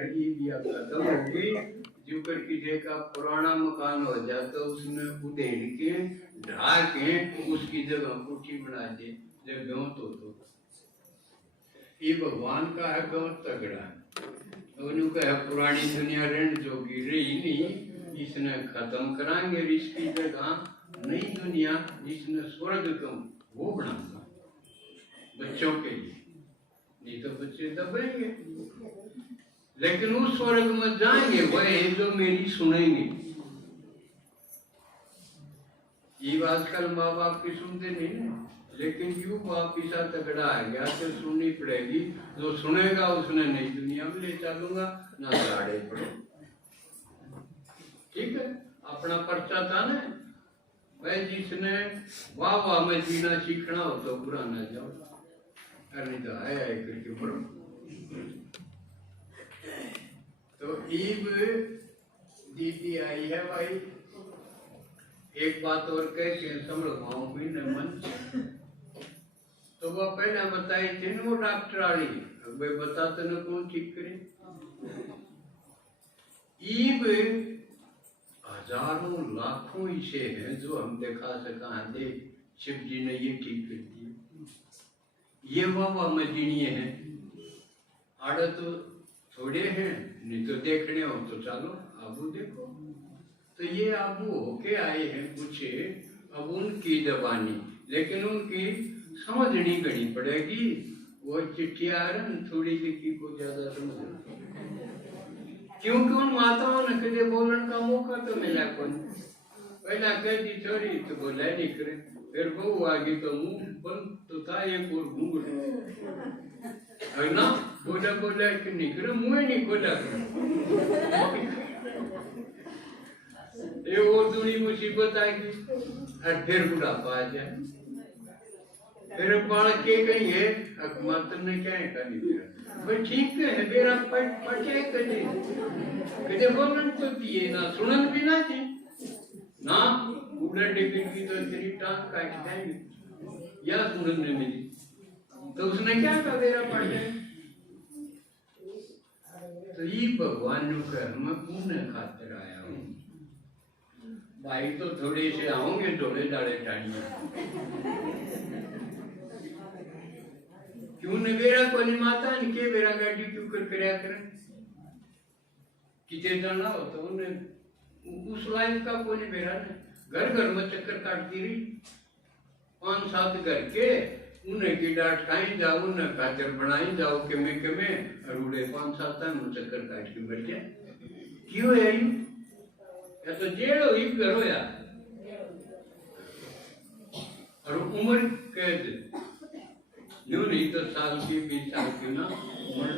और ये भी अब खत्म होगी। जो करके देखा पुराना मकान हो जाता तो उसमें उधेड़ के ढा के उसकी जगह कोठी बना दे जब गाँव तो ये भगवान का है बहुत तगड़ा। उन्होंने कहा पुरानी दुनिया रहने जोगी रही नहीं, इसने खत्म कराएंगे इसकी जगह नई दुनिया जिसने स्वर्ग को वो बनाऊंगा बच्चों के लिए, नहीं तो बच्चे दबेंगे। लेकिन उस स्वर्ग में जाएंगे वह जो मेरी सुनेंगे। ये आजकल माँ बाप की सुनते नहीं है, लेकिन क्यों बाप की साथ तगड़ा आ गया तो सुननी पड़ेगी। जो सुनेगा उसने नई दुनिया में ले चलूंगा ना साड़े पड़ो। ठीक है, अपना पर्चा था ना, वह जिसने वाह वाह में जीना सीखना हो तो बुरा ना जाओ, अरे तो आया करके पढ़ो। तो ईब दीदी आई है भाई, एक बात और कह के समझाऊं भी न मन। तो वो पहले बताई थी ना वो डॉक्टर वाली, अब बताते न कौन ठीक करे। ईब हजारों लाखों ऐसे हैं जो हम दिखा सका दे शिव जी ने ये ठीक कर दिया, ये बाबा मदीनिये हैं। आड़े तो थोड़े हैं, नहीं तो देखने हो तो चलो आबू देखो। तो ये आबू होके आए हैं कुछ, अब उनकी जबानी, लेकिन उनकी समझनी गणी पड़ेगी। वो चिट्ठियां थोड़ी लिखी को ज्यादा समझ, क्योंकि उन माताओं ने कदे बोलने का मौका तो मिला कौन। पहला कह दी छोरी तो बोला नहीं करे, फिर बहू आगे तो मुंह बंद तो था एक और घूंघट है ना, बोला बोला कि नहीं करे, मुंह नहीं खोला। ये और दूनी मुसीबत आएगी और फिर बुढ़ापा आ जाए, फिर बाल के कहीं है अकमात ने क्या है का नहीं दिया भाई ठीक है मेरा पटे कदे कदे बोलन तो दिए ना सुनन भी ना थी ना बूढ़ा डेबिन की तो तेरी टांग काट जाएगी या सुनन ने मिली तो उसने क्या कहा मेरा पटे। तो ये भगवान ने कहा मैं पुण्य खातिर आया हूँ भाई, तो थोड़े से आओगे थोड़े डाले टाइम क्यों न बेरा को नहीं माता इनके बेरा गाड़ी क्यों कर करया करें किते जाना हो तो उन्हें उस लाइन का कोई बेरा नहीं। घर घर में चक्कर काटती रही 5-7 घर के उन्हें की डांट खाई जाओ उन्हें खातर बनाई जाओ के में अरूड़े 5-7 में चक्कर काट के बैठ जाए क्यों है या तो जेड़ो ही करो यार और उम्र कैद यूं नहीं तो साल की 20 साल की ना उम्र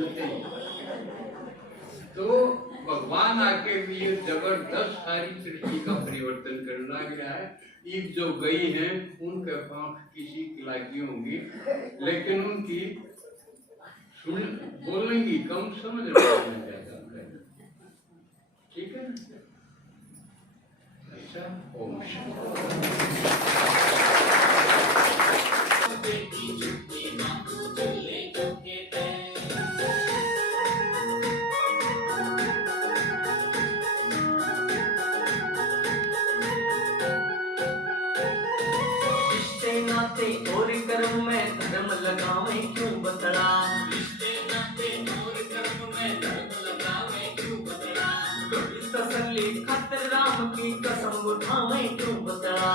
तो भगवान आके भी ये जबरदस्त सारी सृष्टि का परिवर्तन करना गया है। ईब जो गई हैं उनके पांख किसी की होंगी लेकिन उनकी सुन बोलेंगी कम समझ ज्यादा, ठीक है ना। अच्छा ओम और कर्म में धर्म लगावे क्यों बतला, कभी तसल्ली खातिर राम की कसम उठावे क्यों बतला,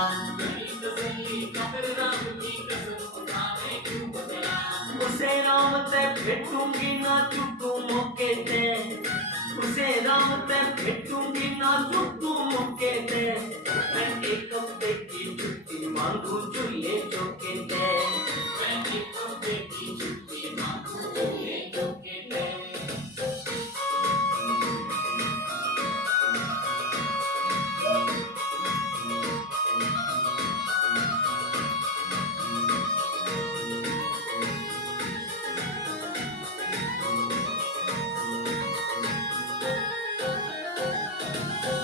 उसे राम ते भेटूंगी ना चुटू मौके ते, उसे राम ते भेटूंगी ना चुटू मौके ते, मैं एक हफ्ते की छुट्टी मांगू चूल्हे चौके ते, मैं एक हफ्ते की छुट्टी मांगू चूल्हे चौके ते।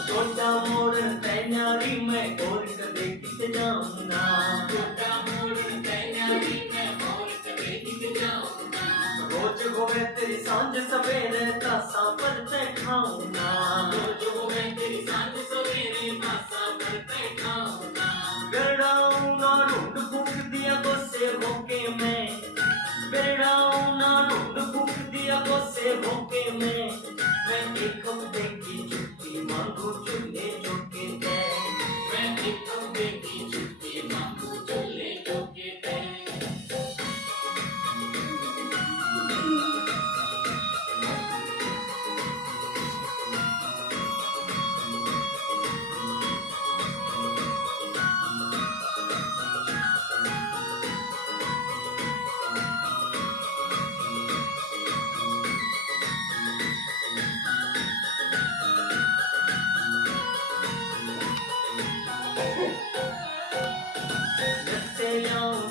छोटा मोड़ तैयारी में और कदे किते जाऊंगा, छोटा मोड़ तैयारी में और कदे किते जाऊंगा, रोज होवे तेरी सांझ सवेरे तासा पर बैठाऊंगा, जो मैं तेरी सांझ सवेरे पासा पर बैठाऊंगा। बिरड़ाऊंगा ढूंढ फूक दिया गुस्से होके मैं, बिरड़ाऊंगा ढूंढ फूक दिया गुस्से होके मैं एक हफ्ते की छुट्टी मांगू चूल्हे चौके पे, मैं एक हफ्ते की छुट्टी मांगू चूल्हे चौके पे।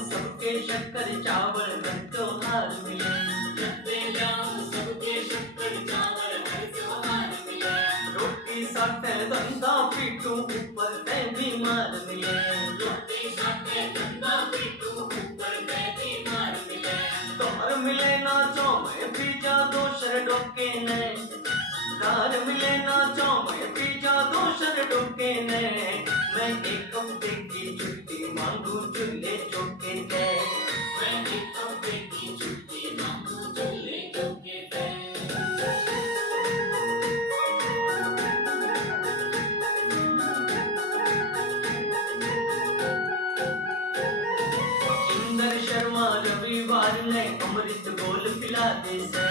सबके शक्कर चावल हर त्योहार मिले, लगते जाऊं सबके शक्कर चावल हर त्योहार मिले। रोटी साथे धंधा पीटू ऊपर ते बीमार मिले, रोटी साथे धंधा पीटू ऊपर ते बीमार मिले। घर मिले ना चौमे पिज्जा दोसर डोके ने, घर मिले ना चौमे पिज्जा दोसर डोके ने। मैं एक हफ्ते की छुट्टी मांगू चूल्हे चौके पे, मैं एक हफ्ते की छुट्टी मांगू चूल्हे चौके पे। इंदर शर्मा रविवार ने अमृत गोल पिला दे से,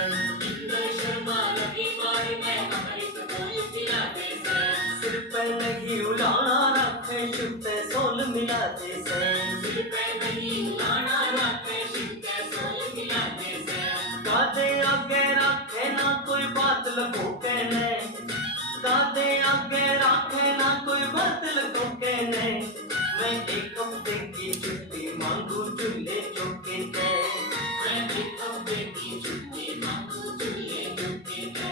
इंदर शर्मा रविवार ने अमृत गोल पिला दे से। सिर पे नहीं उलाना रखे शिव पे सोल मिला दे से, सिर पे नहीं उलाना रखे शिव पे सोल मिला दे से। गादे आगे रखे ना कोई बात लगो कहने, गादे आगे रखे ना कोई बात लगो कहने। मैं एक हफ्ते की छुट्टी मांगू चूल्हे चौके पे, मैं एक हफ्ते की छुट्टी मांगू चूल्हे चौके पे,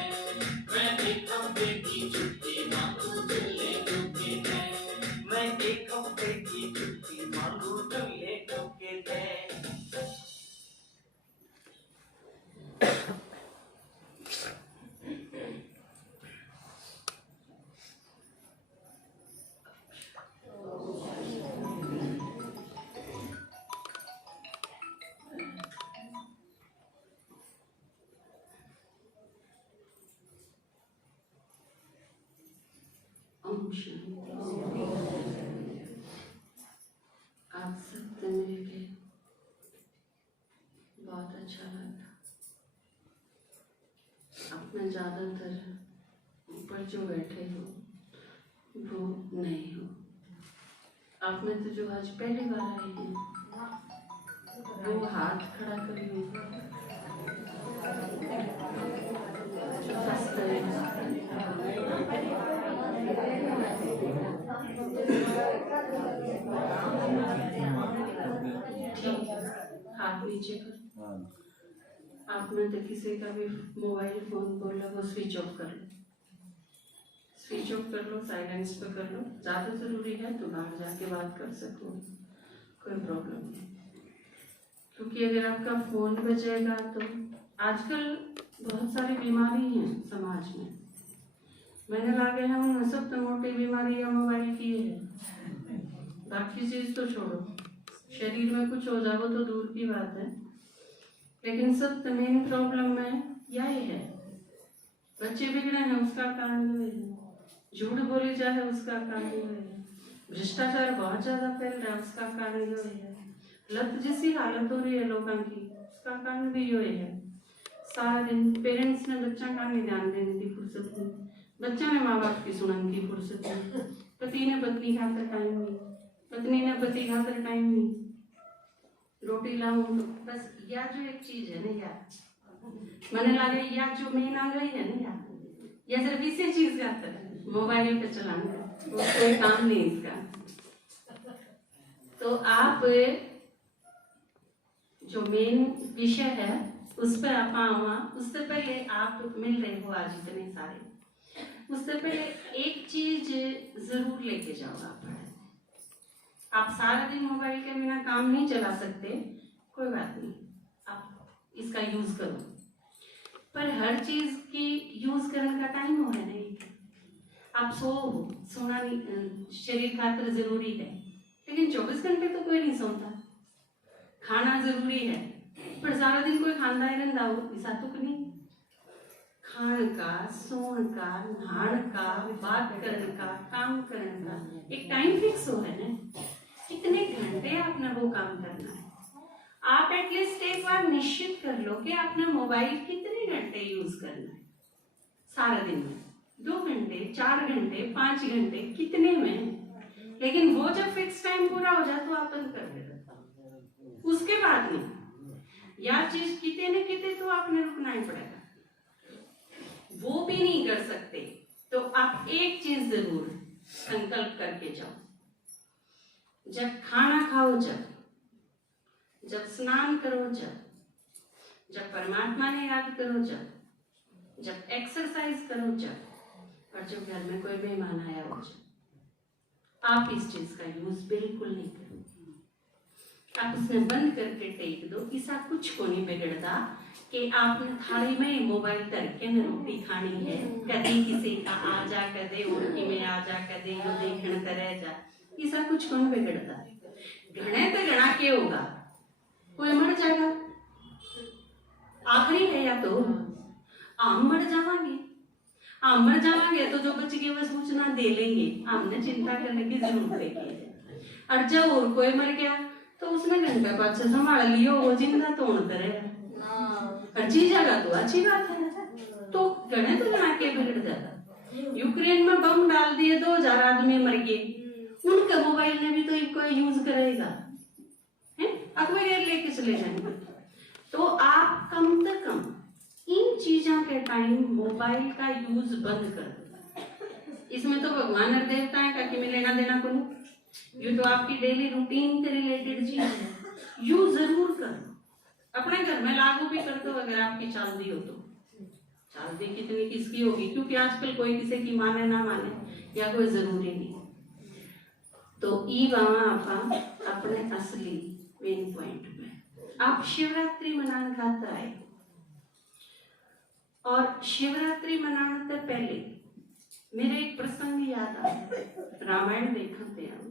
मैं एक हफ्ते की छुट्टी मांगू चूल्हे चौके पे, मैं एक हफ्ते की छुट्टी मांगू चूल्हे चौके पे। आप सबसे मिलके बहुत अच्छा लगा। अपने ज़्यादातर ऊपर जो बैठे हो वो नहीं हो, आप में तो जो आज पहली बार आए हैं वो हाथ खड़ा करिए, जो फर्स्ट हाथ नीचे कर। आपने तो किसी का भी मोबाइल फोन बोला वो स्विच ऑफ कर लो, स्विच ऑफ कर लो, साइलेंस पे कर लो। ज़्यादा ज़रूरी है तो बाहर जाके बात कर सको, कोई प्रॉब्लम नहीं। क्योंकि अगर आपका फ़ोन बजेगा तो आजकल बहुत सारी बीमारी हैं समाज में, मैंने लागे हम सब तो मोटी बीमारी या मोबाइल की है, बाकी चीज़ तो छोड़ो, शरीर में कुछ हो जाओ तो दूर की बात है, लेकिन सब मेन प्रॉब्लम में यही है। बच्चे बिगड़े हैं उसका कारण ये है, झूठ बोली जाए उसका कारण ये है, भ्रष्टाचार बहुत ज़्यादा फैल रहा है उसका कारण ये है, लत जैसी हालत हो रही है लोगों की उसका कारण भी ये है। सारा दिन पेरेंट्स ने बच्चा का नहीं ध्यान देने की फुर्सत नहीं, बच्चा ने माँ बाप की सुनने की फुर्सत नहीं, पति ने पत्नी खातर टाइम नहीं, पत्नी ने पति खातर टाइम नहीं। रोटी लाऊं तो बस या जो एक चीज है ना यार मैंने लगे या जो मेन आ गई है ना यार, या सिर्फ इसी चीज का है मोबाइल पे चलाना, वो कोई काम नहीं इसका। तो आप जो मेन विषय है उस पर आप आवा, उससे पहले आप मिल रहे हो आज इतने सारे, उससे पहले एक चीज जरूर लेके जाओ। आप सारा दिन मोबाइल के बिना काम नहीं चला सकते, कोई बात नहीं, आप इसका यूज करो। पर हर चीज की यूज करने का टाइम हो है नहीं। आप सोना नहीं शरीर खातर जरूरी है, लेकिन 24 घंटे तो कोई नहीं सोता। खाना जरूरी है, पर सारा दिन कोई खांदा ही रहंदा हो, ऐसा तो नहीं। खाण का, सोण का, नहाण का, बात करने का, काम करने का एक टाइम फिक्स हो है ना, कितने घंटे आपने वो काम करना है। आप एटलीस्ट एक बार निश्चित कर लो कि आपने मोबाइल कितने घंटे यूज करना है सारा दिन में। 2 घंटे, 4 घंटे, 5 घंटे, कितने में। लेकिन वो जब फिक्स टाइम पूरा हो जाए तो आप बंद कर देते, उसके बाद नहीं। या चीज किते न किते तो आपने रुकना ही पड़ेगा। वो भी नहीं कर सकते तो आप एक चीज जरूर संकल्प करके जाओ, जब खाना खाओ, जब स्नान करो, जब परमात्मा ने याद करो, जब एक्सरसाइज करो, और जब घर में कोई मेहमान आया हो, आप इस चीज का यूज बिल्कुल नहीं करो। आप उसमें बंद करके टेक दो। ऐसा कुछ को नहीं बिगड़ता कि आपने थाली में मोबाइल धर के न रोटी खानी है, कभी किसी का आ जा, कदे उनकी में आ जा, कदे वो देखने तरह जा, ऐसा कुछ को नहीं बिगड़ता। घणे तो घना के होगा, कोई मर जाएगा, आखिरी है या तो हम मर जावांगे। हम मर जावांगे तो जो बच गए वो सूचना दे लेंगे, हमने चिंता करने की जरूरत है। और जब और कोई मर गया तो उसने घंटा पाछे संभाल लियो, वो जिंदा तो होता रहेगा। अच्छी जगह तो अच्छी बात है, तो गणे तो गणा के बिगड़ जाता। यूक्रेन में बम डाल दिए, 2000 आदमी मर गए, उनका मोबाइल ने भी तो कोई यूज करेगा, अकबर लेके चले जाएंगे। तो आप कम से कम इन चीजों के टाइम मोबाइल का यूज बंद कर दो। इसमें तो भगवान और देवताएं का कि लेना देना को नहीं, ये तो आपकी डेली रूटीन से रिलेटेड चीज है। यूज जरूर करो, अपने घर में लागू भी कर दो। अगर आपकी चाल भी हो तो चाल भी कितनी किसकी होगी, क्योंकि आजकल कोई किसी की माने ना माने या कोई जरूरी नहीं। तो ई वहां आप अपने असली मेन पॉइंट में आप शिवरात्रि मनाने खाता है। और शिवरात्रि मनाने से पहले मेरे एक प्रसंग याद आया, रामायण देखते हम।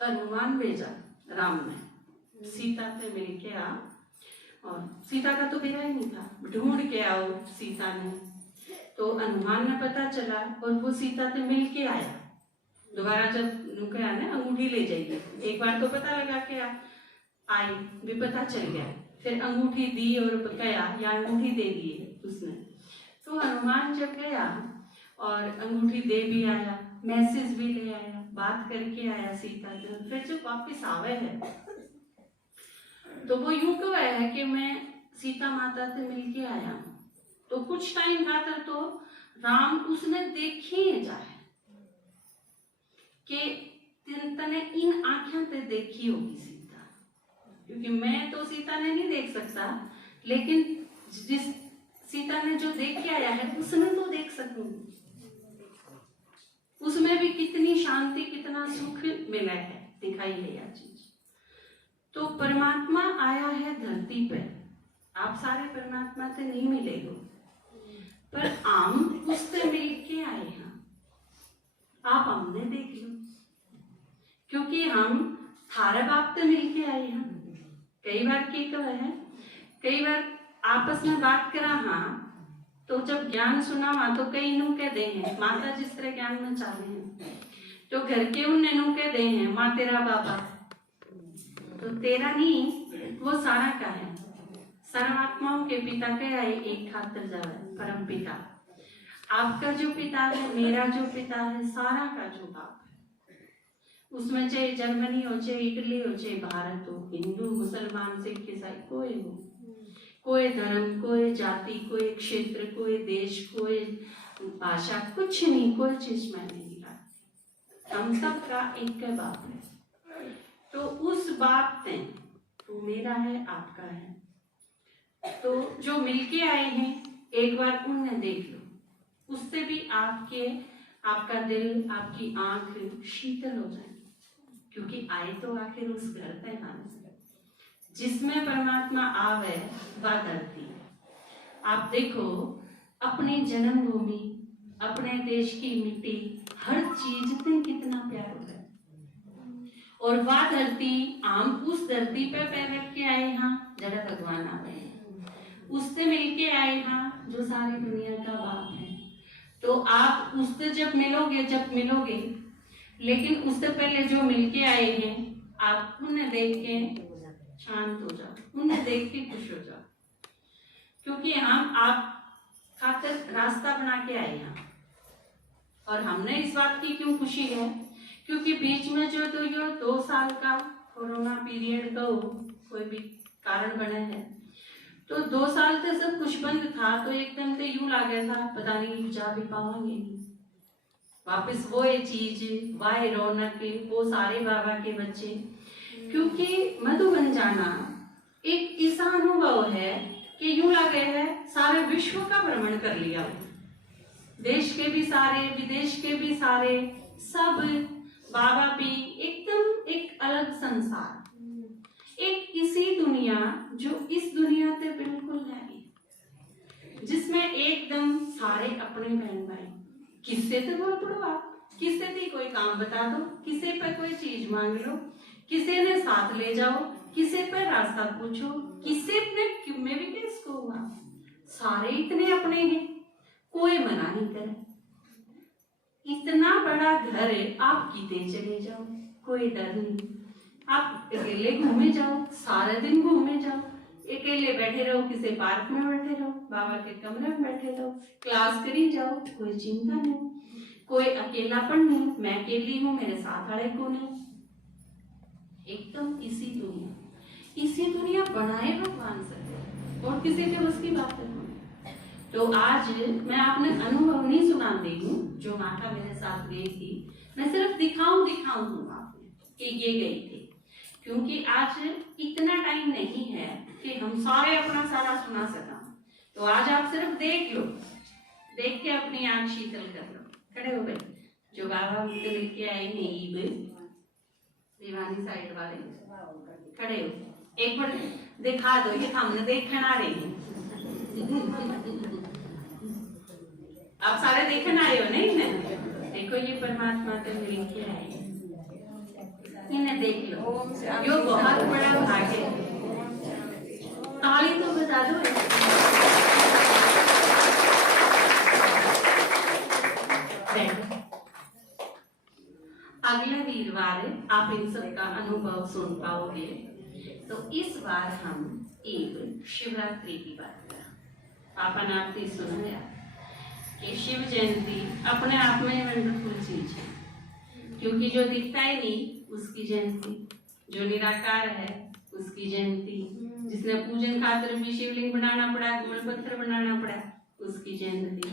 हनुमान भेजा राम ने, सीता से मिल के आ, और सीता का तो बेरा ही नहीं था, ढूंढ के आओ सीता ने। तो हनुमान ने पता चला और वो सीता से मिल के आया। दोबारा जब नुकया ने अंगूठी ले जाइए, एक बार तो पता लगा के आई, भी पता चल गया, फिर अंगूठी दी और गया, या अंगूठी दे दिए उसने। तो हनुमान जब गया और अंगूठी दे भी आया, मैसेज भी ले आया, बात करके आया सीता से, फिर जब वापिस आवे है तो वो यूं क्यों है कि मैं सीता माता से मिलके आया हूं। तो कुछ टाइम खातर तो राम उसने देखी जाए कि तने इन आंखों से देखी होगी सीता, क्योंकि मैं तो सीता ने नहीं देख सकता, लेकिन जिस सीता ने जो देख के आया है उसने तो देख सकूंगी। उसमें भी कितनी शांति, कितना सुख मिला है, दिखाई है यह चीज। तो परमात्मा आया है धरती पर, आप सारे परमात्मा से नहीं मिले हो, पर हम उससे मिल के आए हैं। आप हमने देख लो, क्योंकि हम थारे बाप से मिल के आए हैं। कई बार की तो है, कई बार आपस में बात करा, हाँ तो जब ज्ञान सुना वहां तो कई नू कह दे हैं माता जिस तरह ज्ञान में चाले हैं, तो घर के उन्हें नू कह दे हैं माँ तेरा बाबा, तो तेरा नहीं वो सारा का है। सर्वात्माओं के पिता कह आए एक खातर जावे, परम पिता। आपका जो पिता है, मेरा जो पिता है, सारा का जो बाप है, उसमें चाहे जर्मनी हो, चाहे इटली हो, चाहे भारत हो, हिंदू मुसलमान सिख ईसाई कोई हो, कोई धर्म, कोई जाति, कोई क्षेत्र, कोई देश, कोई भाषा, कुछ नहीं, कोई चीज में नहीं मिला। हम सब का एक बाप है। तो उस बाप ने तो मेरा है, आपका है, तो जो मिलके आए हैं एक बार उन्हें देख लो, उससे भी आपका दिल, आपकी आंख शीतल हो जाएगी, क्योंकि आए तो आखिर उस घर पे हम जिसमें परमात्मा आवे वह धरती, आप देखो अपनी जन्मभूमि, अपने देश की मिट्टी, हर चीज से कितना प्यार होता है। और वह धरती, हम उस धरती पे पैर रख के आए यहाँ, जरा भगवान आ गए, उससे मिलके आए यहाँ जो सारी दुनिया का बाप है। तो आप उससे जब मिलोगे, लेकिन उससे पहले जो मिलके आए हैं, आप उन्हें देख के शांत हो जाओ, उन्हें देख के खुश हो जाओ, क्योंकि हम आप खातिर रास्ता बना के आए यहाँ। और हमने इस बात की क्यों खुशी है, क्योंकि बीच में जो तो ये 2 साल का कोरोना पीरियड का कोई भी कारण बने है, तो 2 साल से सब कुछ बंद था, तो एकदम से यूं लगा था पता नहीं जा भी पाएंगे वापस वो ये चीज, वह रौनक, वो सारे बाबा के बच्चे। क्योंकि मधुबन जाना एक ऐसा अनुभव है कि यूं लगे है सारे विश्व का भ्रमण कर लिया, देश के भी सारे, विदेश के भी सारे, सब बाबा भी एकदम एक अलग संसार, एक इसी दुनिया जो इस दुनिया से बिल्कुल है, जिसमें एकदम सारे अपने बहन भाई। किससे तो बोल पड़ो आप, किससे भी कोई काम बता दो, किसी पर कोई चीज मांग लो, किसी ने साथ ले जाओ, किसी पर रास्ता पूछो, किसी ने में भी किसको हुआ, सारे इतने अपने हैं, कोई मना नहीं करे। इतना बड़ा घर है, आप किते चले जाओ, कोई डर नहीं। आप अकेले घूमे जाओ, सारा दिन घूमे जाओ, अकेले बैठे रहो, किसी पार्क में बैठे रहो, बाबा के कमरे में बैठे रहो, क्लास करी जाओ, कोई चिंता नहीं, कोई अकेलापन नहीं, मैं अकेली हूँ, मेरे साथ वाले को नहीं। एकदम इसी दुनिया बनाए भगवान से, और किसी के बस की बात नहीं। तो आज मैं आपने अनुभव नहीं सुना रही हूँ, जो माता मेरे साथ गई थी, मैं सिर्फ दिखाऊं आपने कि ये गई थी, क्योंकि आज इतना टाइम नहीं है कि हम सारे अपना सारा सुना सका। तो आज आप सिर्फ देख लो, देख के अपनी आंख शीतल कर लो। खड़े हो गए जो बाबा मुझे लेके आए हैं, ईब दीवानी साइड वाले, खड़े हो, एक बार दिखा दो, ये हमने देखना आ रही है। आप सारे देखना आए हो नहीं ना? देखो ये परमात्मा तो मिल के आए, इन्हें देख लो, यो बहुत बड़ा भाग्य है। ताली तो बजा दो। अगले वीरवार आप इन सब का अनुभव सुन पाओगे। तो इस बार हम एक शिवरात्रि की बात करें। पापा ने आपने सुनाया कि शिव जयंती अपने आप में वंडरफुल चीज है, क्योंकि जो दिखता ही नहीं उसकी जयंती, जो निराकार है उसकी जयंती, जिसने पूजन खातिर भी शिवलिंग बनाना पड़ा, गोल पत्थर बनाना पड़ा, उसकी जयंती।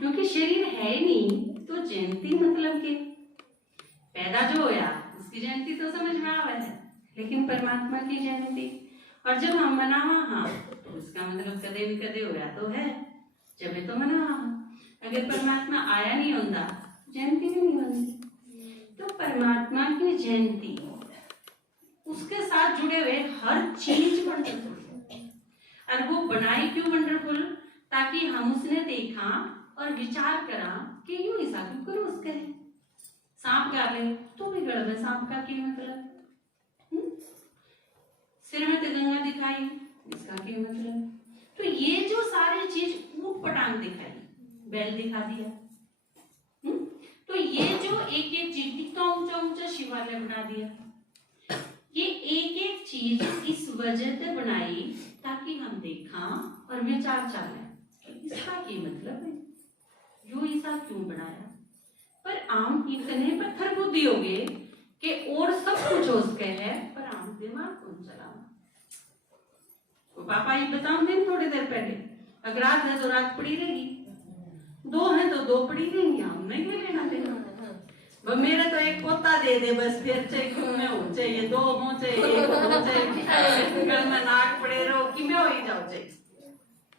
क्योंकि शरीर है नहीं तो जयंती मतलब कि पैदा जो होया उसकी जयंती तो समझ में आवा है, लेकिन परमात्मा की जयंती। और जब हम मनावा हाँ तो उसका मतलब कदे भी कदे होया तो है, जब तो मनावा। अगर परमात्मा आया नहीं होता जयंती भी नहीं होती। तो परमात्मा की जयंती, उसके साथ जुड़े हुए हर चीज वंडरफुल। और वो बनाई क्यों वंडरफुल? ताकि हम उसने देखा और विचार करा कि यूं ऐसा क्यों करो उसके। सांप का ले तो भी गड़ में सांप का क्या मतलब? सिर में गंगा दिखाई, इसका क्या मतलब? तो ये जो सारी चीज ऊट पटांग दिखाई, बैल दिखा दिया, तो ये जो एक एक चीज इतना ऊंचा ऊंचा शिवालय बना दिया, ये एक एक चीज इस वजह से बनाई ताकि हम देखा और विचार चले इसका क्या मतलब है, जो ऐसा क्यों बनाया। पर आम इतने पत्थर बुद्धि हो गए कि और सब कुछ उसके है, पर आम दिमाग कौन चला। तो पापा ये बताऊं दिन थोड़ी देर पहले, अगर रात है तो रात पड़ी रहेगी, दो है तो दो पड़ी रहेंगी, हम नहीं ले लेना देना। वो मेरे तो एक पोता दे दे बस, फिर चाहे क्यों में हो, चाहिए दो हो, चाहिए एक हो, चाहिए कल में नाक पड़े रहो कि मैं हो ही जाओ,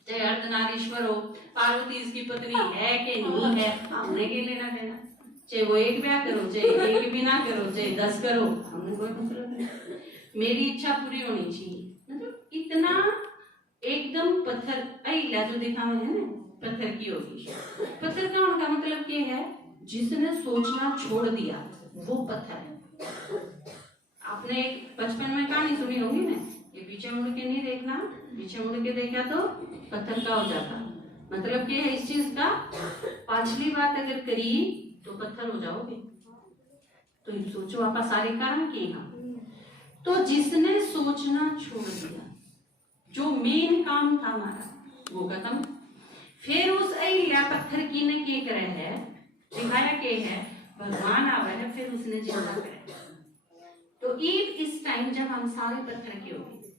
चाहे अर्धनारीश्वर हो, पार्वती इसकी पत्नी है कि नहीं है, हमने क्या लेना देना। चाहे वो एक ब्याह करो, चाहे एक भी ना करो, चाहे 10 करो, हमने कोई मतलब नहीं। मेरी इच्छा पूरी होनी चाहिए। मतलब इतना एकदम पत्थर अला जो देखा है ना, पत्थर की होगी। पत्थर का उनका मतलब क्या है? जिसने सोचना छोड़ दिया वो पत्थर है। आपने बचपन में कहानी सुनी होगी ना, ये पीछे मुड़ के नहीं देखना, पीछे मुड़ के देखा तो पत्थर का हो जाता। मतलब क्या है इस चीज का? पाछली बात अगर करी तो पत्थर हो जाओगे। तो ये सोचो आप सारे कारण किए हैं। तो जिसने सोचना छोड़ दिया, जो मेन काम था हमारा वो खत्म। फिर उस अहिल्या पत्थर की ने के करे है, दिखाया के है भगवान आवे है, फिर उसने जिंदा करे। तो इस टाइम जब हम सारे पत्थर के हो गए,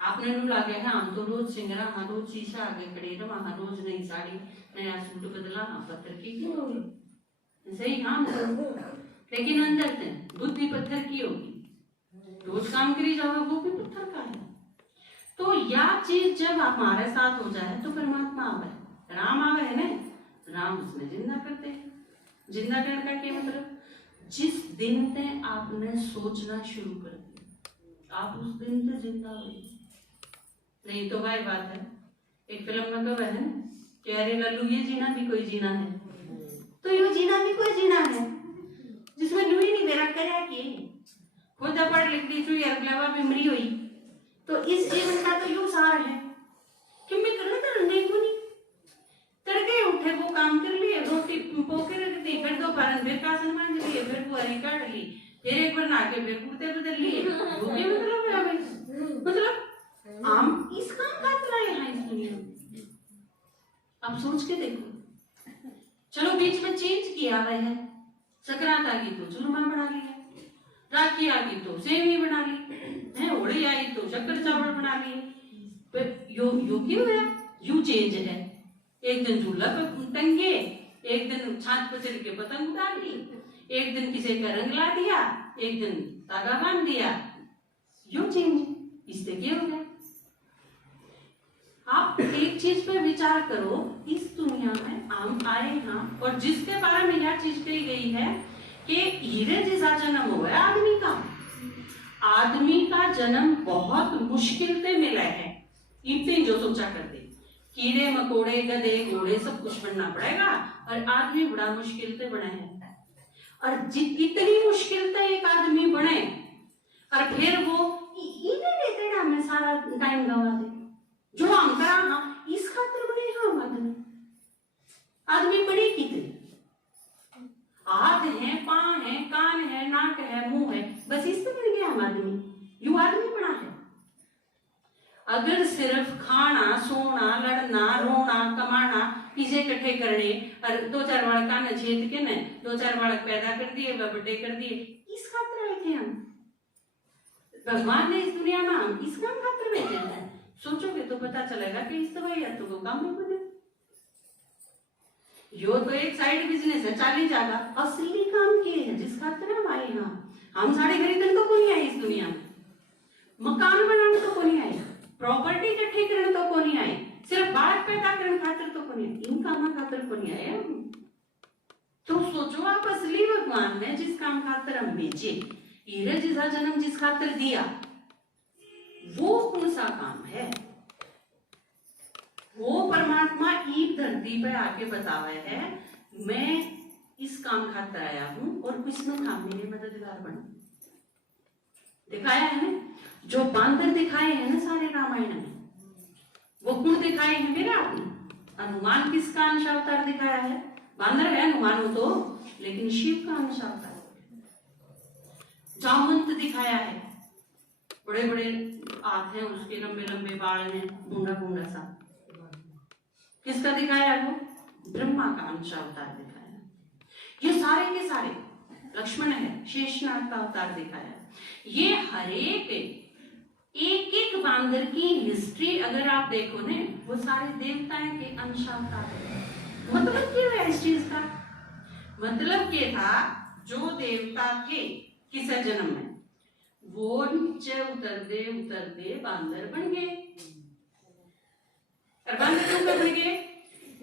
आपने नु लागे हाँ हम तो रोज सिंगरा, हाँ रोज शीशा आगे खड़े रहा, हाँ रोज नई साड़ी नया सूट बदला, हाँ पत्थर की क्यों होगी? सही हाँ, लेकिन अंदर से बुद्धि पत्थर की होगी, रोज काम करी जाओगे वो भी पत्थर का है। तो यह चीज जब हमारे साथ हो जाए तो परमात्मा आवे, राम आवे है ना, राम उसमें जिंदा करते हैं। जिंदा करने का क्या मतलब? जिस दिन से आपने सोचना शुरू कर दिया आप उस दिन से जिंदा हो। नहीं तो वही बात है, एक फिल्म में कब है कि अरे लल्लू ये जीना भी कोई जीना है, तो ये जीना भी कोई जीना है जिसमें लुई नहीं मेरा करे कि खुद पढ़ लिख दी चुई अगला बीमारी हुई। तो इस जीवन का तो यूं सार है कि मैं करना तो नहीं नहीं तड़के उठे वो काम कर लिए, रोटी पोके रख दी, फिर दोपहर फिर कासन मांज लिए, फिर बुआरी काट ली, फिर एक बार नहा के फिर कुर्ते बदल लिए। वो क्या मतलब है भाई? मतलब हम इस काम का लाए हैं इस दुनिया में। अब सोच के देखो, चलो बीच में चेंज किया हुआ है, संक्रांत आ गई तो चूरमा बना लिया, राखी आ गई तो सेवई बना ली है, होली आई तो शक्कर चावल बना लिए। यो क्यों है? यू चेंज है। एक दिन झूला पर टंगे, एक दिन छाछ पर चढ़ के पतंग उड़ा ली, एक दिन किसी का रंग ला दिया, एक दिन धागा बांध दिया। यो चेंज इससे क्या हो गया? आप एक चीज पे विचार करो, इस दुनिया में हम आए हैं और जिसके बारे में यह चीज कही गई है कि हीरे जैसा जन्म हुआ है आदमी का। आदमी का जन्म बहुत मुश्किल से मिला है। इतने जो सोचा करते कीड़े मकोड़े गधे घोड़े सब कुछ बनना पड़ेगा और आदमी बड़ा मुश्किल से बना है। और इतनी मुश्किल से एक आदमी बने और फिर वो इन्हें में सारा टाइम गवा दे जो हम करा हाँ इस खातिर बने हाँ आदमी बड़े कितने हाथ है, पाँव है, कान है, नाक है, मुंह है, बस इससे बन गया हम आदमी। यू आदमी बना है। अगर सिर्फ खाना सोना लड़ना रोना कमाना इसे इकट्ठे करने और दो चार बालक कान छेद के न दो चार बालक पैदा कर दिए व बड़े कर दिए, इस खातिर आए थे हम। भगवान ने इस दुनिया में हम इस काम खातिर भेजे हैं। सोचोगे तो पता चलेगा कि इस दवाई या तो काम नहीं बने। यो तो एक साइड बिजनेस है, चाली जागा असली काम किए है जिस खातिर हम आए हैं। हम साड़ी खरीदने तो कोई नहीं आए इस दुनिया में, मकान बनाने तो कोई नहीं आए, प्रॉपर्टी इकट्ठी करने तो कोई नहीं आए, सिर्फ बालक पैदा करने खातिर तो कोई नहीं, इन कामों खातिर कोई नहीं आए। तो सोचो आप असली भगवान ने जिस काम खातिर हम भेजे, हीरे जैसा जन्म जिस खातिर दिया, वो कौन सा काम है? वो परमात्मा एक धरती पर आके बतावा है मैं इस काम खातिर आया हूं और किसमें काम मेरे मददगार बने। दिखाया है ना, जो बांदर दिखाए हैं ना सारे रामायण में, वो कौन दिखाए हैं मेरे आपने? हनुमान किसका अंश अवतार दिखाया है? बांदर है हनुमान हो तो, लेकिन शिव का अंश अवतार। जामवंत दिखाया है, बड़े बड़े हाथ हैं उसके, लंबे लंबे बाल हैं, बूंदा बूंदा सा। किसका दिखाया है? वो ब्रह्मा का अंश अवतार दिखाया है। ये सारे के सारे लक्ष्मण है, शेषनाग का अवतार दिखाया है। ये हर एक एक बांदर की हिस्ट्री अगर आप देखो ने, वो सारे देवताओं के अंश अवतार है। मतलब क्या है इस चीज का? मतलब ये था जो देवता थे किसी जन्म में, वो नीचे उतरते बांदर बन गए। बांदर क्यों बन गए?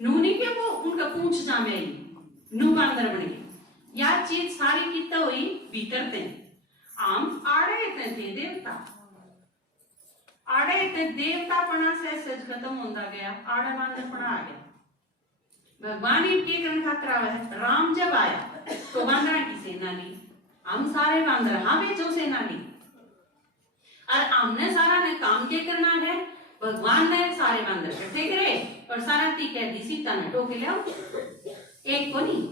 नू नहीं के वो उनका पूंछ जामे नू बांदर बन गए। यह चीज सारी कितना हुई भीतर थे, आम आड़े थे देवता। आड़े ते देवतापना से सज खत्म होता गया, आड़े बांदरपना आ गया। भगवान इनके करने खातिर आया है। राम जब आया तो बांदरा की सेना ली, हम सारे बांदर हाँ बेचो सेना ली, और हमने सारा ने काम के करना है। भगवान ने सारे बांदर इकट्ठे करे और सारा ती कह दी सीता ने टोके ले आओ, एक को नहीं,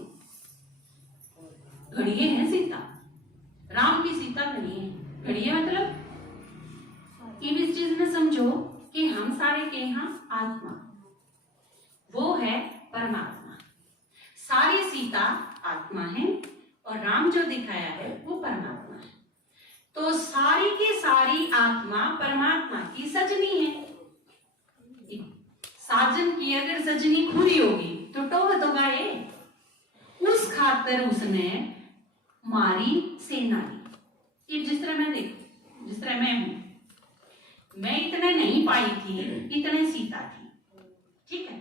घड़िए है सीता, राम की सीता घड़िए है। घड़िए मतलब इस चीज में समझो कि हम सारे के यहाँ आत्मा, वो है परमात्मा। सारी सीता आत्मा है और राम जो दिखाया है वो परमात्मा है। तो सारी की सारी आत्मा परमात्मा की सजनी है। साजन की अगर सजनी खुरी होगी तो टोह तो गाये, उस खातर उसने मारी सेना ली। जिस तरह मैं देखो, जिस तरह मैं हूं, मैं इतने नहीं पाई थी, इतने सीता थी, ठीक है।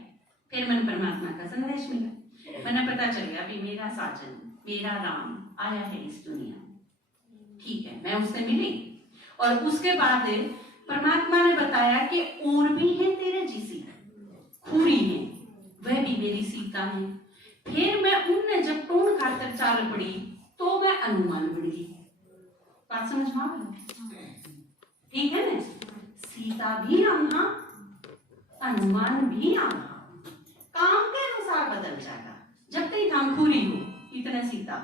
फिर मैंने परमात्मा का संदेश मिला, मैंने पता चल गया भी मेरा साजन, मेरा राम आया है इस दुनिया में, ठीक है। मैं उससे मिली और उसके बाद परमात्मा ने बताया कि और भी है तेरे जैसी खूरी है, वह भी मेरी सीता है। फिर मैं उनने जब टूण खातर चाल पड़ी तो मैं अनुमान बढ़ी। बात समझ में आ गई? ठीक है ना? सीता भी आना, अनुमान भी आना, काम के अनुसार बदल जाएगा। जब तक हम खूरी हो इतने सीता,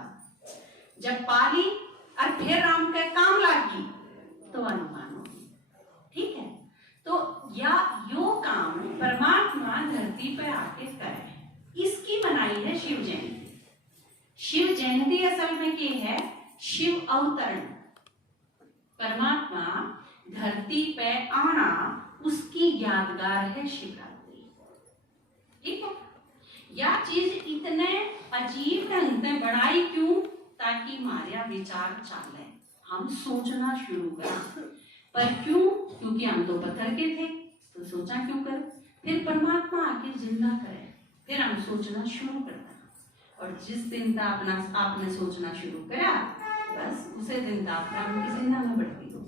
जब पाली और फिर राम के काम लागी तो अनुमान होगी, ठीक है। तो या यो काम परमात्मा धरती पे आके करे, इसकी मनाई है शिव जयंती। शिव जयंती असल में क्या है? शिव अवतरण, परमात्मा धरती पे आना, उसकी यादगार है शिवरात्रि, ठीक है। यह चीज इतने अजीब ढंग से बनाई क्यों? ताकि हमारा विचार चाले, हम सोचना शुरू करें। पर क्यों? क्योंकि हम तो पत्थर के थे, तो सोचा क्यों कर। फिर परमात्मा आके जिंदा करे, फिर हम सोचना शुरू करना। और जिस दिन तक आपने सोचना शुरू करा, बस उसे दिन तक राम की जिंदा में बढ़ती हो,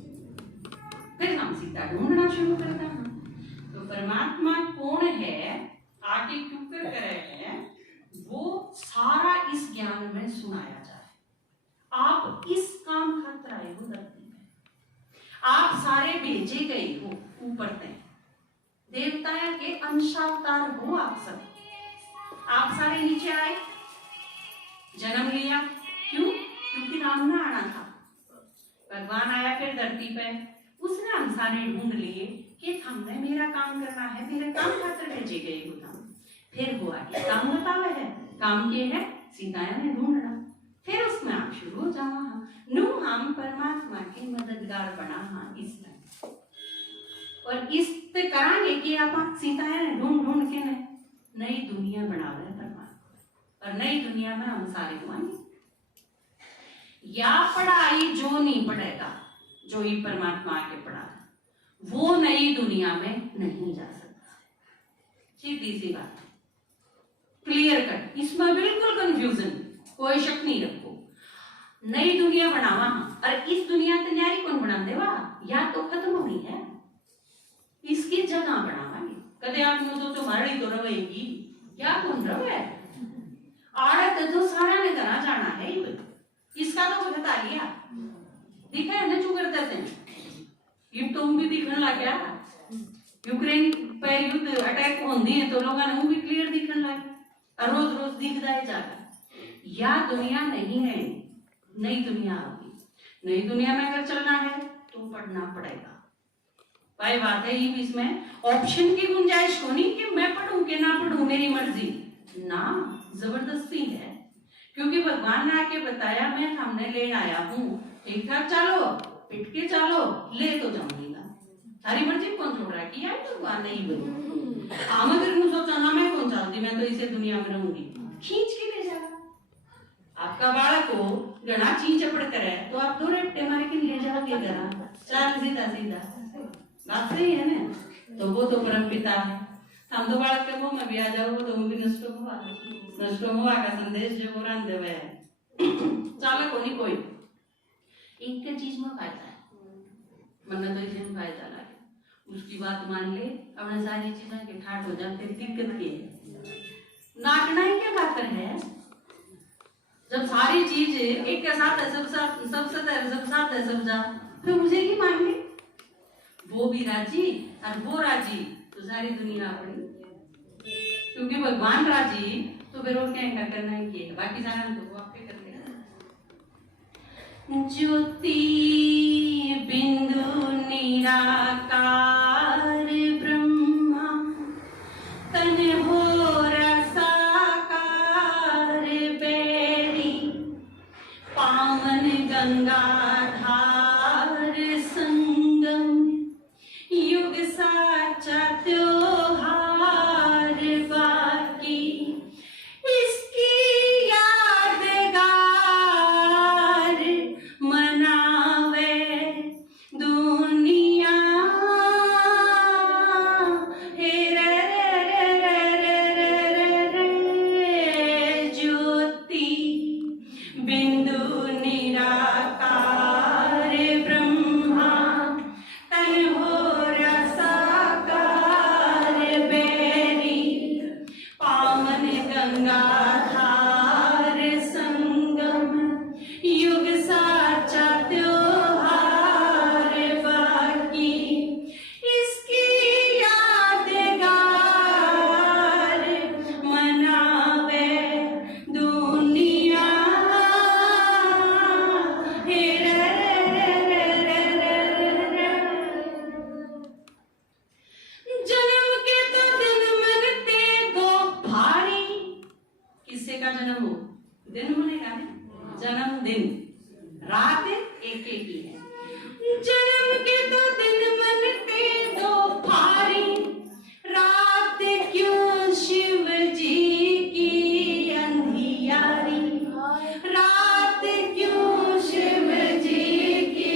फिर हम सीता ढूंढना शुरू करता हैं। तो परमात्मा कौन है, आके क्यों कर करे है, वो सारा इस ज्ञान में सुनाया जाए। आप इस काम खातिर आए हो धरती में, आप सारे भेजे गए हो ऊपर तक, देवता के अंशावतार हो आप सब। आप सारे नीचे आए, जन्म लिया, क्यों? क्योंकि राम ने आना था। भगवान आया फिर धरती पे, उसने हम सारे ढूंढ लिए कि हमने मेरा काम करना है, मेरे काम खातिर भेजे गए हो तुम। फिर वो आगे काम बतावा है, काम के है सीताया ने ढूंढना, फिर उसमें आप शुरू हो जावा। नु हम परमात्मा के मददगार बना हाँ इसमें, और इस पे करांगे कि आप सीताया ने ढूंढ ढूंढ के नई दुनिया बनावे परमात्मा, और नई दुनिया में हम सारे हुआंगे। या पढ़ाई जो नहीं पढ़ेगा, जो ही परमात्मा आके पढ़ा, वो नई दुनिया में नहीं जा सकता। सीधी सी बात, क्लियर कट, इसमें बिल्कुल कंफ्यूजन, कोई शक नहीं रखो। नई दुनिया बनावा, और इस दुनिया ते न्यारी कौन बना देवा? या तो खत्म हो गई है, इसकी जगह बनावांगे। कदे आप मुझे सोचो मारड़ी तो रवेगी, क्या कौन रवे? आड़त तो सारा ने करा जाना है, इसका तो बता लिया, दिखा है ना चू करते थे। ये तुम भी दिखने लग गया, यूक्रेन पे युद्ध अटैक होती है तो लोगों ने भी क्लियर दिखने लग, और रोज रोज दिखता है जाकर। या दुनिया नहीं है, नई दुनिया होगी। नई दुनिया में अगर चलना है तो पढ़ना पड़ेगा। भाई बात है, ये इसमें ऑप्शन की गुंजाइश होनी कि मैं पढ़ूं कि ना पढ़ूं, मेरी मर्जी ना, जबरदस्ती है। क्योंकि भगवान ने आके बताया मैं हमने ले आया हूँ, ठीक ठाक चलो, पिट के चलो, ले तो जाऊंगी ना, सारी मर्जी कौन छोड़ रहा है कि यार भगवान नहीं बोल, हम अगर मुझे सोचा ना मैं कौन चाहती, मैं तो इसे दुनिया में रहूंगी, खींच के ले जाएगा। आपका बालक को गणा चीज चपड़ करे तो आप दो रट्टे मारे के ले जाओगे गणा, चल सीधा सीधा, बात सही है ना। तो वो तो परम पिता है, हम तो बालक के मुंह में भी आ जाओ, वो तो भी नष्ट हुआ का संदेश जो कुरान देवे है। चालक होनी कोई एक के चीज में फायदा है, मन तो इसे फायदा लगे, उसकी बात मान ले, अपने सारी चीजें के ठाट हो जाते, दिक्कत की है। नाटना ही क्या खातर है? जब सारी चीज एक के साथ है, सब साथ है, सब जा, फिर मुझे की मांगे? वो भी राजी और वो राजी तो सारी दुनिया अपनी, क्योंकि भगवान राजी तो फिर और क्या करना ही है, बाकी सारा तो वो आपके कर लेगा। ज्योति बिंदु निराकार ब्रह्मा, तन हो रसाकार बैरी, पावन गंगाधार संगम, युग साचा त्योहार बाकी, इसकी यादगार मनावे दुनिया। हे रे रे रे रे रे रे ज्योति बिंदु निराकार ब्रह्मा, तन हो रसाकार बैरी, पावन गंगाधार संगम, युग साचा त्योहार बाकी, इसकी यादगार मनावे दुनिया। हे रे रे रे रे रे। जन्म के तो दिन मनते दो भारी, किससे का जन्म हो? दिन मनेगा ना, जन्मदिन, रात एक ही है। जन्म के तो दिन मनते दो भारी, रात क्यों शिव जी की अंधियारी, रात क्यों शिव जी की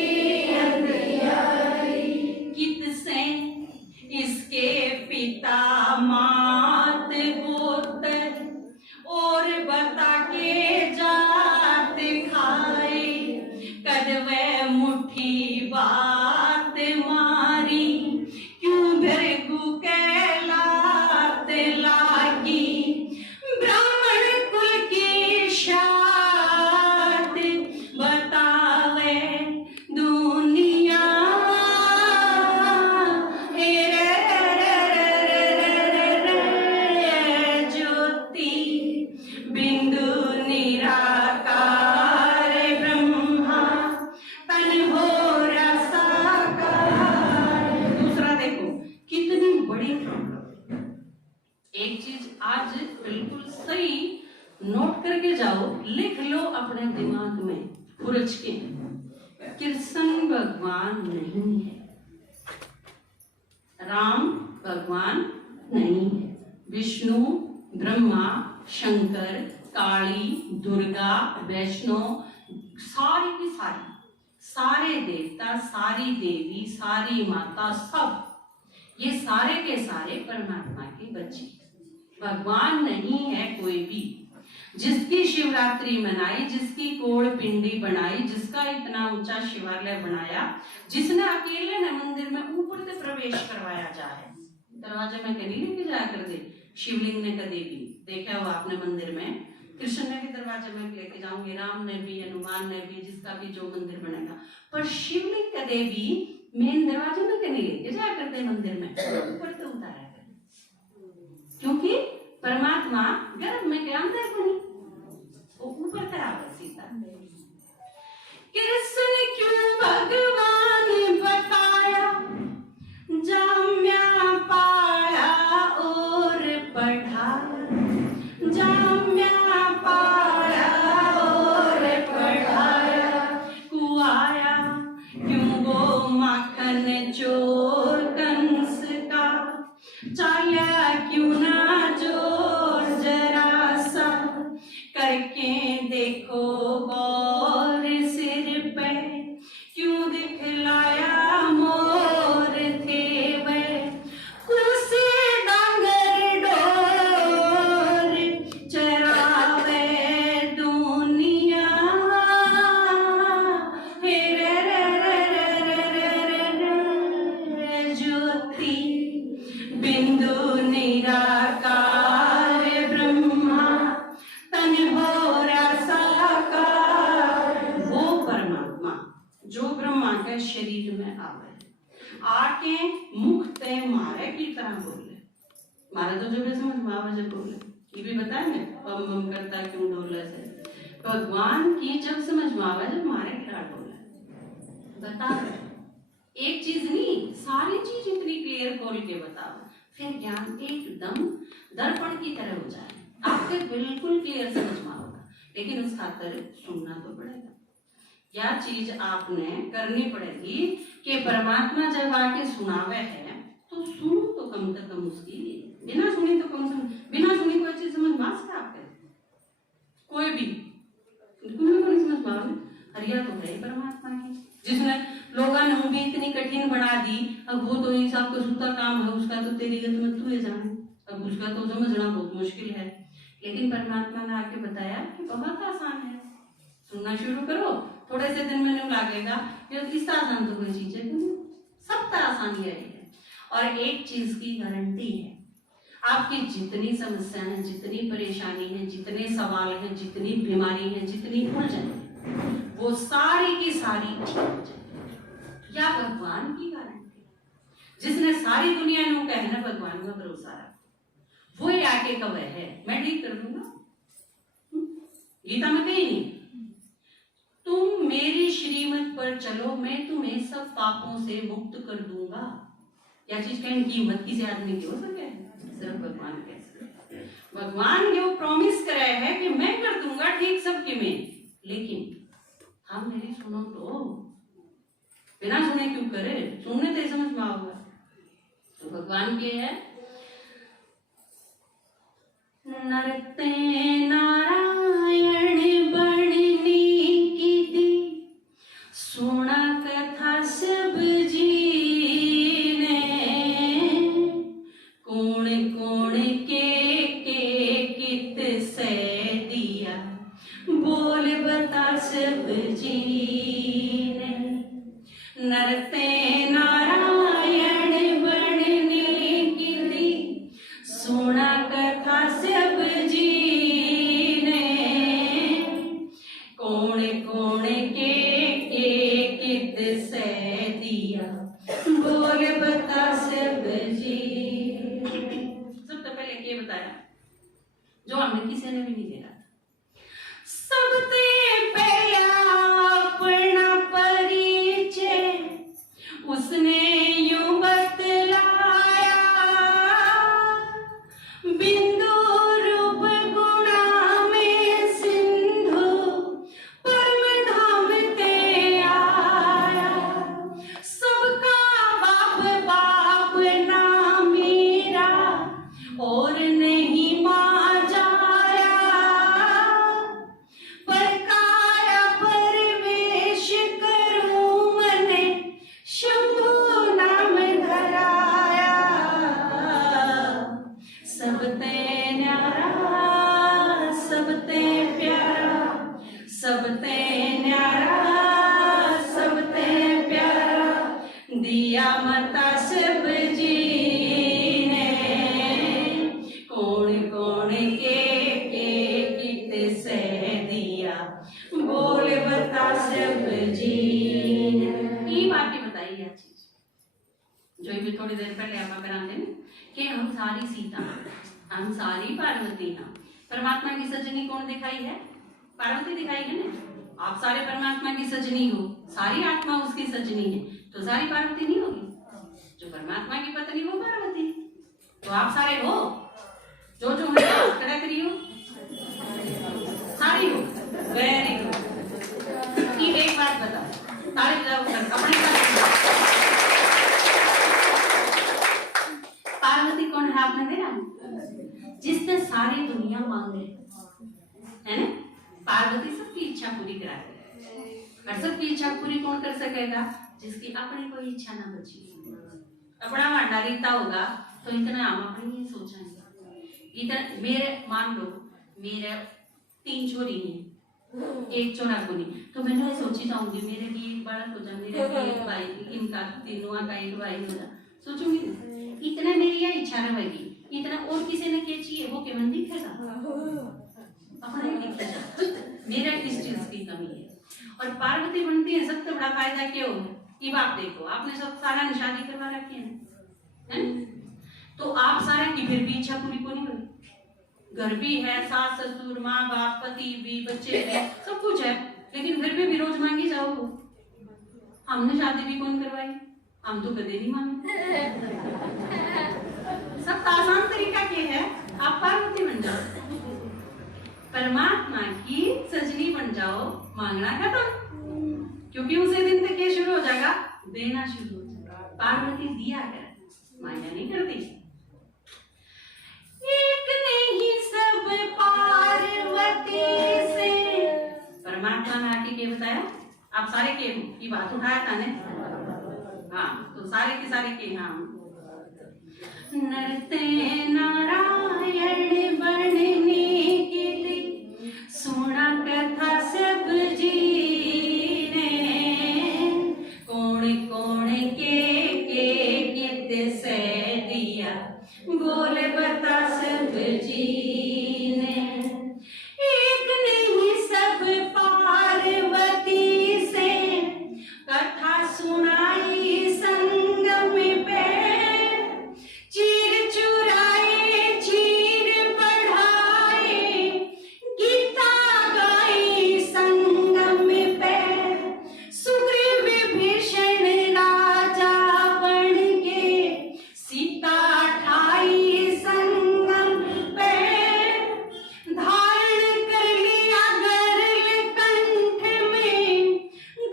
अंधियारी, कित से इसके पिता मात गोत्र, और बता के जात खाए, कदवे मुट्ठी बात मारी, क्यों भृगु कहलात लागी, ब्राह्मण कुल की शाद बतावे दुनिया। हे रे रे रे रे रे ज्योति बिंदु निराकार ब्रह्मा, तन हो रसाकार। दूसरा देखो कितनी बड़ी प्रॉब्लम। एक चीज आज बिल्कुल सही नोट करके जाओ, लिख लो अपने दिमाग में खुरच के, कृष्ण भगवान नहीं है, राम भगवान नहीं है, विष्णु ब्रह्मा शंकर काली दुर्गा वैष्णो सारी की सारी, सारे देवता सारी देवी सारी माता सब, ये सारे के सारे परमात्मा के बच्चे, भगवान नहीं है कोई भी। जिसकी शिवरात्रि मनाई, जिसकी कोड़ पिंडी बनाई, जिसका इतना ऊंचा शिवालय बनाया, जिसने अकेले ने मंदिर में ऊपर से प्रवेश करवाया जाए, दरवाजे में कभी लेके जाया कर दे, शिवलिंग ने कभी भी देखा हुआ आपने मंदिर में, कृष्ण ने भी दरवाजे में लेके जाऊंगे, राम ने भी, हनुमान ने भी, जिसका भी जो मंदिर बनेगा, पर शिवलिंग कभी भी मेन दरवाजे में कभी लेके जाया करते मंदिर में, ऊपर से उतारा करते, क्योंकि परमात्मा गर्भ में क्या अंदर बनी, वो ऊपर करावे सीता। कृष्ण क्यों भगवान बताया, जाम्या पाया और पढ़ाया, जाम्या पाया और पढ़ाया, कुआया क्यों गो माखन चोर कंस का, चाल्या क्यों ना जोर जरा सा, करके देखो गौर सिर पे, क्यों दिखलाया मोर थे वे, कुर्सी डांगर डोर मारे तो जो भी समझ में आवे जब बोले ये भी बताए ना बम बम करता क्यों डोला से भगवान की जब समझ में आवे जब मारे क्या डोला बता एक चीज नहीं सारी चीज इतनी क्लियर खोल के बताओ फिर ज्ञान एकदम दर्पण की तरह हो जाए आपके बिल्कुल क्लियर समझ में आएगा लेकिन उस खातर सुनना तो पड़ेगा यह चीज आपने करनी पड़ेगी कि परमात्मा जब आके सुनावे है तो सुनो तो कम से कम उसकी बिना सुनी तो कम से कम बिना सुनी कोई चीज समझ में आ सकता आपके कोई भी तुम्हें को नहीं समझ में आवे हरिया तो है परमात्मा की जिसने लोगों ने भी इतनी कठिन बना दी अब वो तो हिसाब का सूता काम है उसका तो तेरी गत में तू ही जाने अब उसका तो समझना बहुत मुश्किल है लेकिन परमात्मा ने आके बताया कि बहुत आसान है सुनना शुरू करो थोड़े से दिन में नहीं लगेगा इस आसान तो कोई चीज है सब आसानी है और एक चीज की गारंटी है आपकी जितनी समस्याएं हैं जितनी परेशानी है जितने सवाल हैं जितनी बीमारी है जितनी उलझन है वो सारी की सारी ठीक हो जाएगी या भगवान की गारंटी जिसने सारी दुनिया में कहना भगवान का भरोसा रखो वो आके कब है मैं ठीक कर दूंगा गीता में कहीं नहीं तुम मेरी श्रीमत पर चलो मैं तुम्हें सब पापों से मुक्त कर दूंगा या चीज कहने की हिम्मत किसी आदमी की हो सके सिर्फ भगवान कह सकते भगवान जो प्रॉमिस करे है कि मैं कर दूंगा ठीक सबके में लेकिन हम मेरी सुनो तो बिना सुने क्यों करे सुनने तो समझ में आओगे तो भगवान के है नरते नारायण बनने की दी सुना कथा सब जी ने कौन कौन के कित से दिया बोल बता सब जी ने नरते नारायण बनने की दी सुना कथा सब जी ने कौन कौन के कित से दिया बोल बता सब जी सब तो पहले क्या बताया जो हमने किसी ने भी नहीं देखा सबसे पहला अपना परिचय उसने यूं बतलाया बिंदु रूप गुणा में सिंधु परम धाम ते आया सबका बाप बाप ना मेरा और नहीं मां जाया पर काया परवेश करूं मने शंभु नाम धराया सब ते न्यारा सब ते प्यारा सब ते न्यारा सब ते प्यारा दिया मता सब जी ने कौन कौन के कित से दिया बोल बता सब जी ये बात बताई है चीज जो भी थोड़ी देर पहले आप कराते हैं कि हम सारी सीता हम सारी पार्वती हैं परमात्मा की सजनी कौन दिखाई है पार्वती दिखाई है ना आप सारे परमात्मा की सजनी हो सारी आत्मा उसकी सजनी है तो सारी पार्वती नहीं होगी जो परमात्मा की पत्नी वो पार्वती तो आप सारे हो जो जो है कड़ा करी हो सारी हो वेरी गुड ये एक बात बता ताले बजाओ अपने पार्वती कौन है आपने देखा जिसने सारी दुनिया मांगे है ना पार्वती सबकी इच्छा पूरी करा दे और सबकी इच्छा पूरी कौन कर सकेगा जिसकी अपनी कोई इच्छा ना बची अपना भंडारीता होगा तो इतना हम अपनी नहीं सोचेंगे इतना मेरे मान लो मेरे 3 छोरी हैं एक छोरा को नहीं तो मैंने सोची जाऊंगी मेरे भी एक बालक हो जाए मेरे भी एक भाई इनका तीनों का एक भाई हो जाए सोचूंगी इतना मेरी यह इच्छा रहेगी इतना और किसी ने क्या चाहिए वो केवल दिखेगा अपना ही दिखेगा मेरा किस चीज की कमी है और पार्वती बनती है सबसे बड़ा फायदा क्या हो ये बात देखो आपने सब सारा शादी करवा रखी है तो आप सारे की फिर भी इच्छा पूरी को नहीं हुई। घर भी है, सास ससुर माँ बाप पति भी बच्चे भी सब कुछ है, लेकिन फिर भी रोज मांगी जाओ। हमने शादी भी कौन करवाई, हम तो कदे नहीं मांगे। सब आसान तरीका के है, आप पार्वती बन जाओ, परमात्मा की सजनी बन जाओ, मांगना खत्म। क्योंकि उसी दिन तक ये शुरू हो जाएगा, देना शुरू हो जाएगा। पार्वती दिया कर, माया नहीं करती। एक नहीं सब पार्वती से, परमात्मा ने आके के बताया, आप सारे के की बात उठाया था ने, हाँ तो सारे के सारे के, हाँ नरते नारायण बनने के लिए सुना कथा सब जी ने, कौन कौन के कित से दिया बोल बता सब जी ने। एक नहीं सब पार्वती से कथा सुनाई संगम पे, चीर चुराए चीर बढ़ाए गीता गाई संगम पे, सुग्रीव विभीषण राजा बन के सीता ठाई संगम पे, धारण कर लिया गरल कंठ में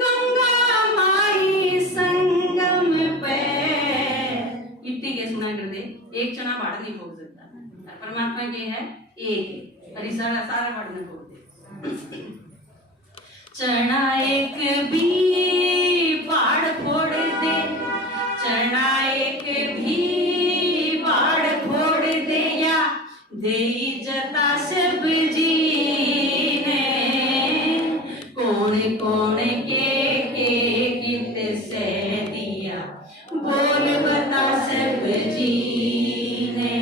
गंगा माई संगम पे। इतनी के सुना कर दे, एक चना बाढ़ नहीं फोड़ सकता, परमात्मा के है एक, और सारा सारा बाढ़ नहीं फोड़ दे। चना एक भी बाढ़ फोड़ दे, चना एक भी बाढ़ फोड़ दे, या दे जता सब जी ने, कौन कौन के कित से दिया बोल बता सब जी ने।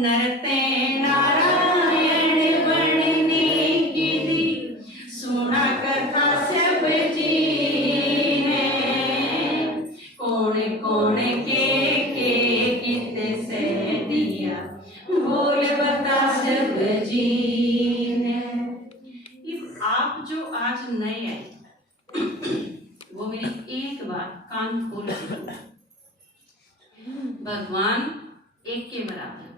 नरते नारायण बनने की दी सुना कथा सब जी ने, कौन कौन के कित से दिया बोल बता सब जी ने। इस आप जो आज नए आए, वो मेरी एक बार कान खोल के, भगवान एक के बराबर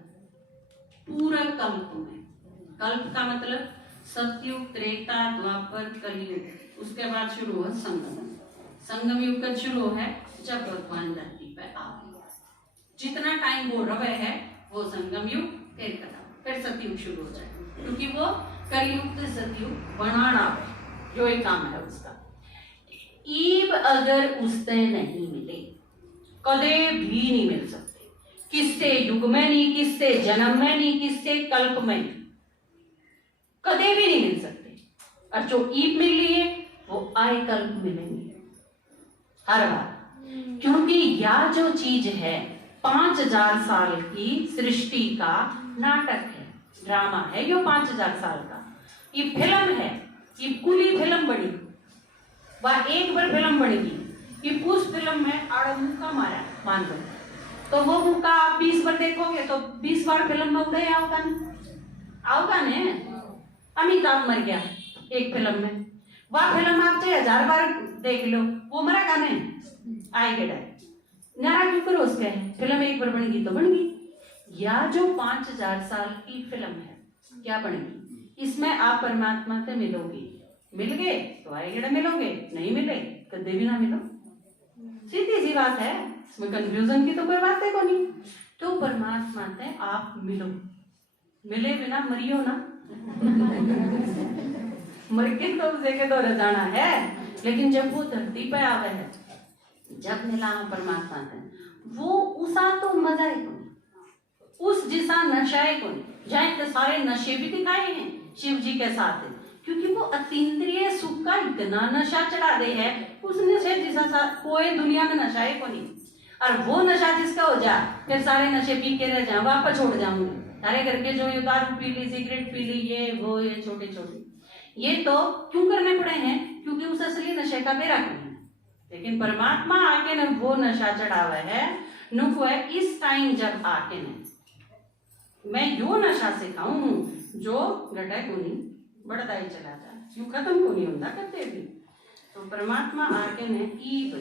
पूरा कल्प में, कल्प का मतलब सतयुग त्रेता द्वापर कलयुग, उसके बाद शुरू हुआ संगम। संगम युग का शुरू है जब भगवान धरती पर आ गए। जितना टाइम वो रहे है वो संगम युग, फिर खत्म, फिर सतयुग शुरू हो जाए, क्योंकि वो कलयुग से सतयुग बनाना जो एक काम है उसका। ईब अगर उससे नहीं मिले, कदे भी नहीं मिल सकते, किससे युग में नहीं, किससे जन्म में नहीं, किससे कल्प में नहीं, कदे भी नहीं मिल सकते। और जो ईब मिल लिए वो आए कल्प मिलेंगे हर बार, क्योंकि यह जो चीज है 5000 साल की सृष्टि का नाटक है, ड्रामा है, यो 5000 साल का ये फिल्म है। ये पूरी फिल्म बनी, वह एक बार फिल्म बनेगी, ये उस फिल्म में आड़ा मुक्का मारा मान लो, तो वो मुक्का आप 20 बार देखोगे तो 20 बार फिल्म में उड़े आओगा ने। अमिताभ मर गया एक फिल्म में, वह फिल्म आप चाहे 1000 बार देख लो, वो मरा गाने आएगा डाय नारा क्यों करो उसके, फिल्म एक बार बन गई तो बन गई। या जो 5000 साल की फिल्म है क्या बनेगी, इसमें आप परमात्मा से मिलोगे, मिल गए तो आएगा, मिलोगे नहीं मिले कदे भी ना मिलो, सीधी सी बात है, इसमें कंफ्यूजन की तो कोई बात है को नहीं। तो परमात्मा से आप मिलो, मिले बिना मरियो ना मर के तो उसे के तो रह जाना है, लेकिन जब वो धरती पे आवे है, जब मिला हम परमात्मा से, वो उसा तो मजा ही को, उस जिसा नशाए को, जहाँ के सारे नशे भी दिखाए हैं शिव जी के साथ, क्योंकि वो अतीन्द्रिय सुख का इतना नशा चढ़ा दे है, उस नशे जिसा कोई दुनिया में नशाए को नहीं। और वो नशा जिसका हो जा, फिर सारे नशे पी के रह जाए, वापस छोड़ जाऊंगी, सारे घर के जो ये दारू पी ली, सिगरेट पी ली, ये वो ये छोटे छोटे, ये तो क्यों करने पड़े हैं, क्योंकि उस असली नशे का बेरा नहीं है। लेकिन परमात्मा आके न वो नशा चढ़ावा है, नुको है इस टाइम जब आके ने मैं यो नशा सिखाऊं जो घटे को नहीं बढ़ता ही चला जाए, यूं खत्म को नहीं होता कभी भी। तो परमात्मा आके ने की तो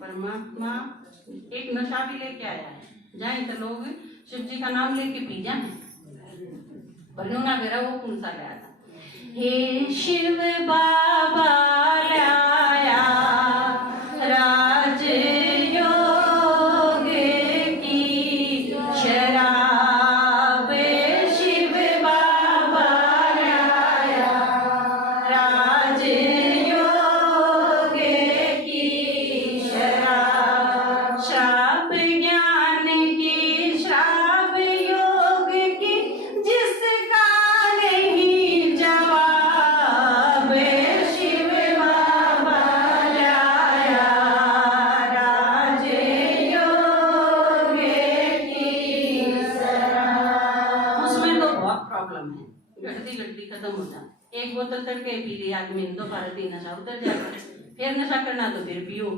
परमात्मा एक नशा भी लेके आया है, जाए तो लोग शिव जी का नाम लेके पी जाए, बलूना मेरा वो कौन सा गया था, हे शिव बाबा लाया राज योग की शराब, शिव बाबा लाया राज योग की शराब, श्राप ज्ञान की श्राप योग की जिसका नहीं जवाब, शिव बाबा लाया राज योग की शराब। उसमें तो बहुत प्रॉब्लम है, गड्डी गड्डी खत्म हो जाए, एक बोतल तड़के पी ली आदमी तो भारतीय नशा उतर जाएगा, फिर नशा करना तो फिर पियो,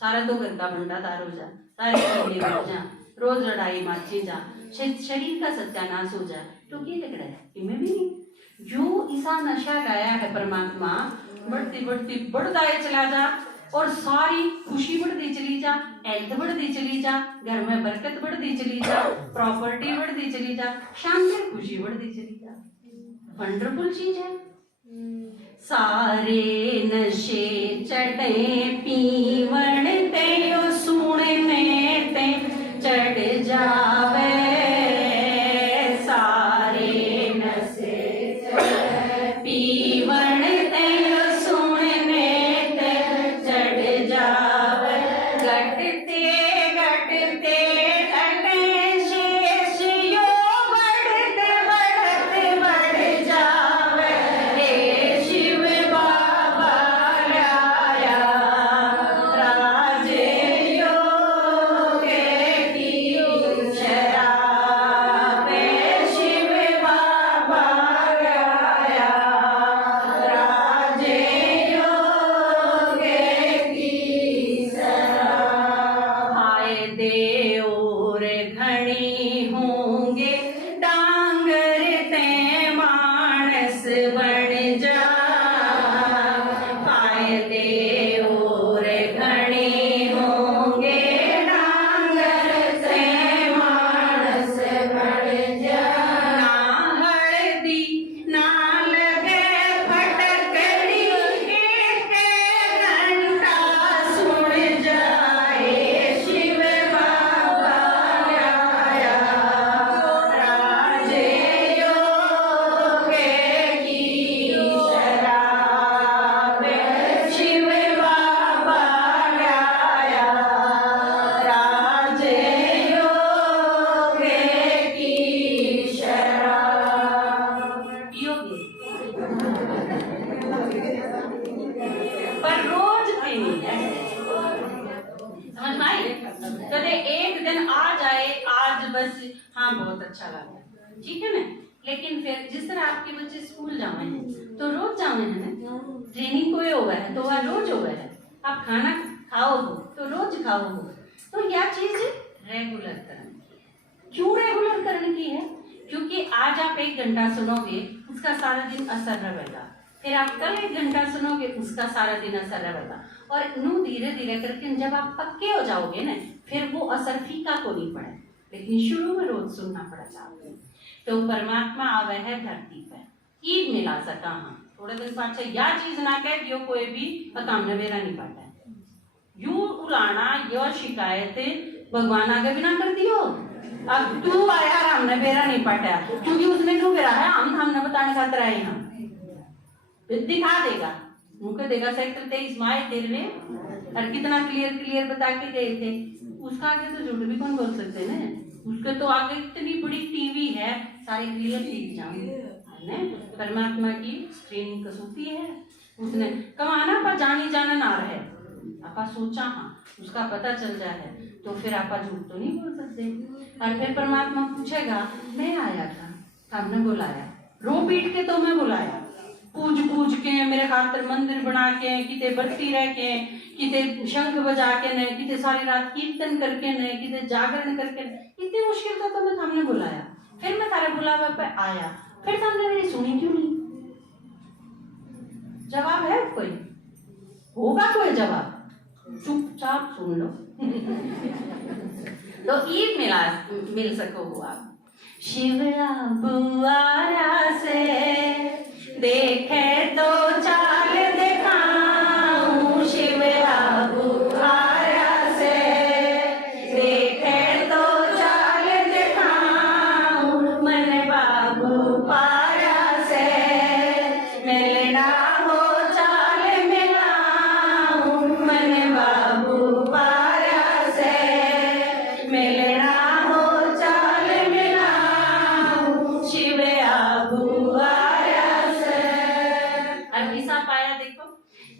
सारा तो घर का भंडादार हो जा, सारे कीड़े बढ़ जा, रोज लड़ाई माची जा, शरीर का सत्यानाश हो जाए, तो क्या लग रहा है इनमें भी नहीं। जो ऐसा नशा लाया है परमात्मा, बढ़ती बढ़ती बढ़ता है चला जा, और सारी खुशी बढ़ती चली जा, हेल्थ बढ़ती चली जा, घर में बरकत बढ़ती चली जा, प्रॉपर्टी बढ़ती चली जा, शांति खुशी बढ़ती चली जा, वंडरफुल चीज है। सारे नशे चढ़े पीवण ते यो सुनने ते चढ़ जावे, सारे नशे चढ़े पीवण ते यो सुनने ते चढ़ जावे, घटते घटते घटे शेष यो बढ़ते बढ़ते बढ़ जावे, हे शिव बाबा लाया राज योग की शराब, शिव बाबा लाया राज योग की शराब। हाय देवर घणी होंगे डांगर ते मानस बन जा, हाय देवर घणी होंगे डांगर ते मानस बन जा, ना हल्दी ना लगे फटकड़ी, एक घंटा सुन जाए, शिव बाबा लाया राज योग की शराब, शिव बाबा लाया राज योग की शराब। पियोगे पर रोज पीनी है, समझ में आई? कदे एक दिन आ जाए आज बस हाँ बहुत अच्छा लगा, ठीक है ना, लेकिन फिर जिस तरह आपके बच्चे स्कूल जावे हैं तो रोज जावे हैं ना, ट्रेनिंग कोई हुआ है तो वह रोज हुआ है, आप खाना खाओ हो तो रोज खाओ हो, तो यह चीज रेगुलर करने की। क्यों रेगुलर करने की है? क्योंकि आज आप 1 घंटा सुनोगे उसका सारा दिन असर रहेगा, फिर आप कल 1 घंटा सुनोगे उसका सारा दिन असर रहेगा, और नू धीरे धीरे करके जब आप पक्के हो जाओगे ना फिर वो असर फीका को नहीं पड़े, लेकिन शुरू में रोज सुनना पड़ेगा। तो परमात्मा आवे है धरती पर, ईद मिला सका हाँ थोड़े दिन पाछे या चीज ना कह दियो कोई भी काम नवेरा नहीं पाता है, यूं उलाना यो शिकायत भगवान आगे बिना कर दियो, अब तू आया हमने बेरा नहीं पाटा क्योंकि उसने क्यों बेरा है, हमने बताने खातर आए हम, दिखा देगा मुझे देगा सेक्टर 23 माए तेरे में, और कितना क्लियर बता के गए थे, उसका आगे तो झूठ भी कौन बोल सकते ना, उसके तो आगे इतनी बड़ी टीवी है सारी क्लियर दिख जाएंगे। परमात्मा की ट्रेनिंग कसौटी है, उसने कमाना पर जानी जाना ना रहे, आपा सोचा हाँ उसका पता चल जाए है तो फिर आपा झूठ तो नहीं बोल सकते। और फिर परमात्मा पूछेगा मैं आया था, हमने बुलाया, रो पीट के तो मैं बुलाया, पूज पूज के मेरे खातर मंदिर बना के, किते बत्ती रह के, किते शंख बजा के ने, किते सारी रात कीर्तन करके ने, किते जागरण करके ने। इतनी मुश्किल था तो मैं हमने बुलाया, फिर मैं तारे बुलावा पे आया, फिर तुमने मेरी सुनी क्यों नहीं? जवाब है कोई? होगा कोई जवाब? चुपचाप सुन लो। तो ईद मिल सको हो आप। शिवरा बुआरा से देखे तो चाल दिखाऊं, शिवरा बुआरा से देखे तो चाल दिखाऊं, मन बाबू पारा से मिलना हो चाल मिलाऊं, मन बाबू पारा से मिलना हो चाल मिलाऊं, शिवया बुआरा से। अभिसा पाया देखो,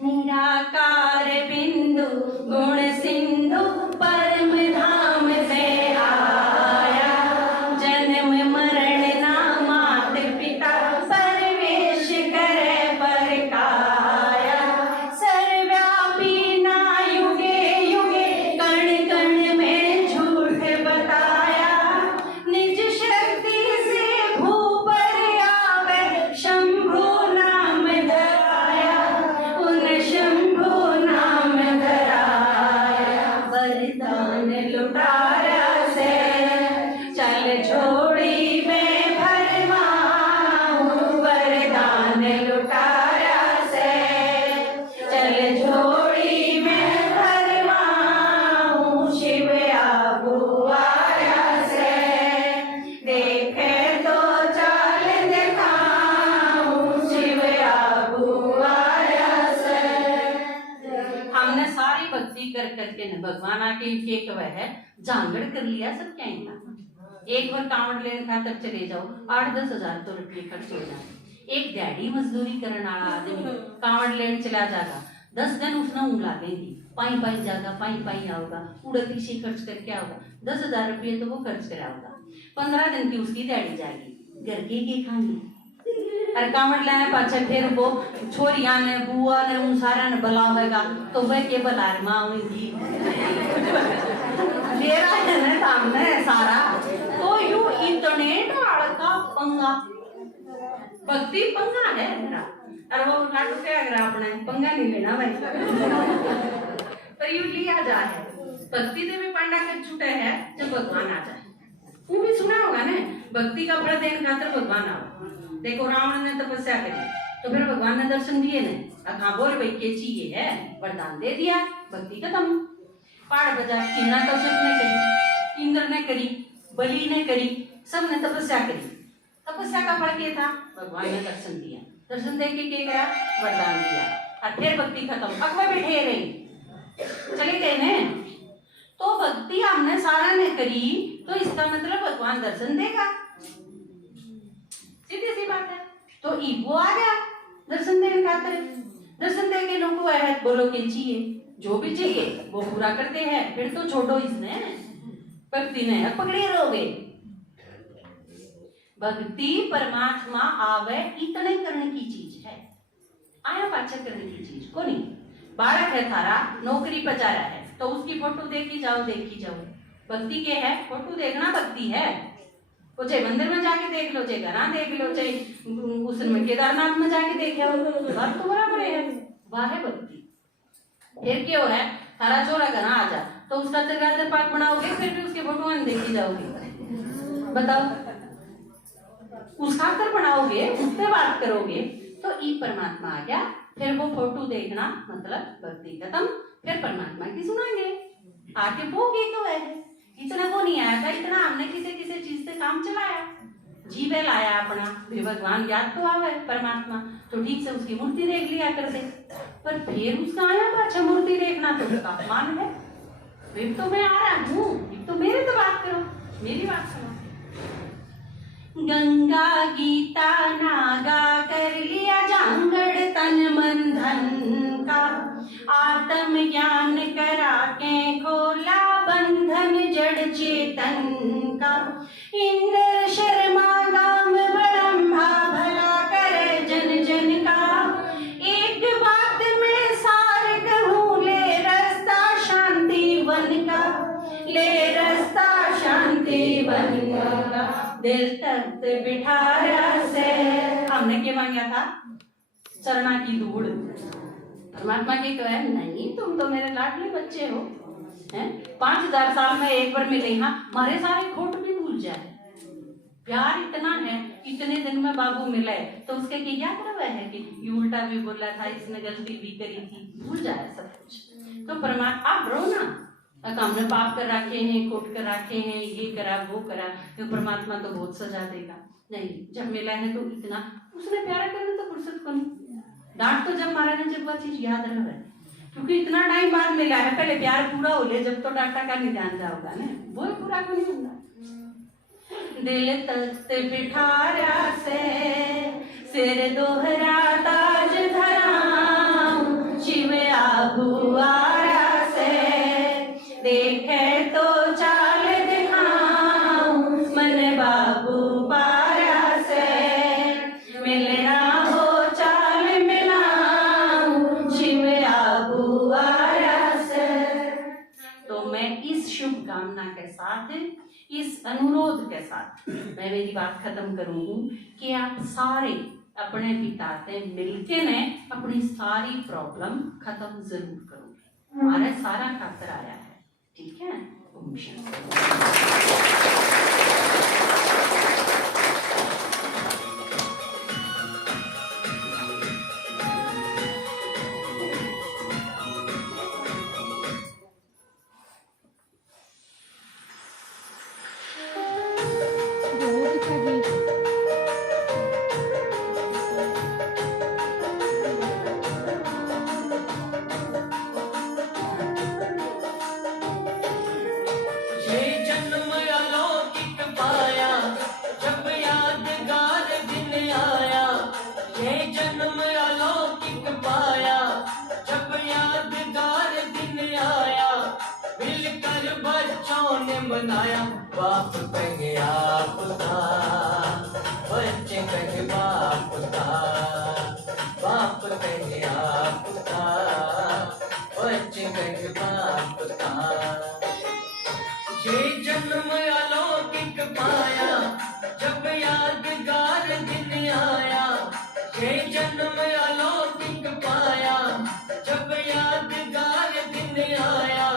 निराकार बिंदु गुण सिंधु परम धाम से आया, जन्म मरण ना मात पिता परवेश करे पर काया, सर्वव्यापी ना युगे युगे कण कण में झूठ बताया, निज शक्ति से भू पर आवे शंभु नाम धराया, उन शंभु नाम धराया, वरदान लुटारा से चल छोड़ी में भरमाऊं, वरदान लुटारा से चल छोड़ी में भरमाऊं, शिवया बुआरा से देखे तो चाल दिखाऊं, शिवया बुआरा से। हमने सारी भक्ति कर करके न भगवान आके इनके एक वह है जांगड़ कर लिया सब क्या इनका। एक बार कांवड़ लेने खातर चले जाओ 8-10 हजार तो रुपये खर्च हो जाए। एक दिहाड़ी मजदूरी करने वाला आदमी कांवड़ लेने चला जाएगा, 10 दिन उसने उंगला देंगी, पाई पाई जाएगा, पाई पाई आओगा, उड़ती से खर्च करके आओगा, 10,000 रुपये तो वो खर्च करा होगा। 15 दिन की उसकी दिहाड़ी जाएगी, घर के खाएंगे। अरे कांवड़ लेने पाछे फिर वो छोरिया ने बुआ ने उन सारा ने बुलावेगा तो वह के बुला माँ उनकी मेरा है ना सामने सारा। तो यू इतने डाल का पंगा, भक्ति पंगा है मेरा। अरे वो लाडू क्या अगर आपने पंगा नहीं लेना भाई पर यू लिया जाए भक्ति से भी पंडा के छूटे है जब भगवान आ जाए। वो भी सुना होगा ना, भक्ति का फल देने खातर भगवान आओ। देखो रावण ने तपस्या करी तो फिर भगवान ने दर्शन दिए नहीं, हाँ बोल भाई के चाहिए है, वरदान दे दिया, भक्ति खत्म। पहाड़ बजा किन्ना तपस्या ने करी, इंद्र ने करी, बलि ने करी, सब ने तपस्या करी। तपस्या का फल क्या था? भगवान ने दर्शन दिया, दर्शन दे के क्या करा? वरदान दिया, और फिर भक्ति खत्म। अब मैं बैठे रही चले गए ने। तो भक्ति हमने सारा ने करी तो इसका मतलब भगवान दर्शन देगा, सीधी सी बात है। तो वो आ गया दर्शन देने खातिर, दर्शन दे के लोगों को बोलो के चाहिए, जो भी चाहिए वो पूरा करते हैं। फिर तो छोड़ो इसने, भक्ति ने पकड़े रहोगे। भक्ति परमात्मा आवे इतने करने की चीज है, आया पाचा करने की चीज को नहीं। बालक है थारा नौकरी पर जा रहा है तो उसकी फोटो देखी जाओ, देखी जाओ। भक्ति के है फोटो देखना, भक्ति है। वो चाहे मंदिर में जाके देख लो, चाहे घर देख लो, चाहे उसमें केदारनाथ में जाके देख लो, बात तो बराबर है, वह है भक्ति। फिर क्यों है थारा चोरा घर आ जा तो उसका तिरगाजर पाक बनाओगे, फिर भी उसके फोटो में देखी जाओगे, बताओ उसका कर बनाओगे, उस पर बात करोगे तो ई परमात्मा आ गया। फिर वो फोटो देखना मतलब भक्ति खत्म। फिर परमात्मा की सुनाएंगे, आके वो तो है। इतना वो नहीं आया था, इतना हमने किसी किसी चीज से काम चलाया, जीवे लाया अपना, फिर भगवान याद तो आवे परमात्मा तो ठीक से उसकी मूर्ति देख लिया कर दे। पर फिर उसका आया तो अच्छा मूर्ति देखना तो उसका अपमान है। फिर तो मैं आ रहा हूँ, तो मेरे तो बात करो, मेरी बात सुनो। गंगा गीता नागा कर लिया जांगड़ तन मन धन का, आत्म ज्ञान करा के खोला बंधन जड़ चेतन का। इंद्र शर्मा गाम बड़म्भा भला करे जन जन का, दिल तक बिठाया से। हमने क्या मांगा था? चरणा की धूड़। परमात्मा की कहे नहीं, तुम तो मेरे लाडले बच्चे हो, हैं? 5000 साल में एक बार मिले, हाँ हमारे सारे खोट भी भूल जाए। प्यार इतना है, इतने दिन में बाबू मिले तो उसके क्या मतलब है कि ये उल्टा भी बोला था, इसने गलती भी करी थी, भूल जाए सब कुछ। तो परमात्मा आप रो ना, हमने पाप कर रखे हैं, खोट कर रखे हैं, ये करा वो करा, तो परमात्मा तो बहुत सजा देगा। नहीं, जब मिला है तो इतना उसने प्यारा करने तो फुर्सत को नहीं। डांट तो जब मारा ना, जब वह चीज याद रहे, क्योंकि इतना टाइम बाद मिला है, पहले प्यार पूरा हो ले, जब तो डांटा का नहीं ध्यान जाओगा ना, वो पूरा को नहीं होगा। दिल तख्त बिठाया से, सिर दोहरा ताज धराऊं, शिव आबू आया से, देखे तो चाल दिखाऊं, मन बाबू पाया से, मिलना हो चाल मिलाऊं, शिव आबू आया से। तो मैं इस शुभकामना के साथ, इस अनुरोध के साथ मैं मेरी बात खत्म करूंगी कि आप सारे अपने पिता से मिलके ने अपनी सारी प्रॉब्लम खत्म जरूर करोगे। हमारा सारा खातर आया है, ठीक है? ओम शांति। बनाया बाप कहे आपका, बच्चे कहे बाप का, बाप कहे आपका, बच्चे कहे बाप का। ये जन्म अलौकिक पाया जब यादगार दिन आया, ये जन्म अलौकिक पाया जब यादगार दिन आया,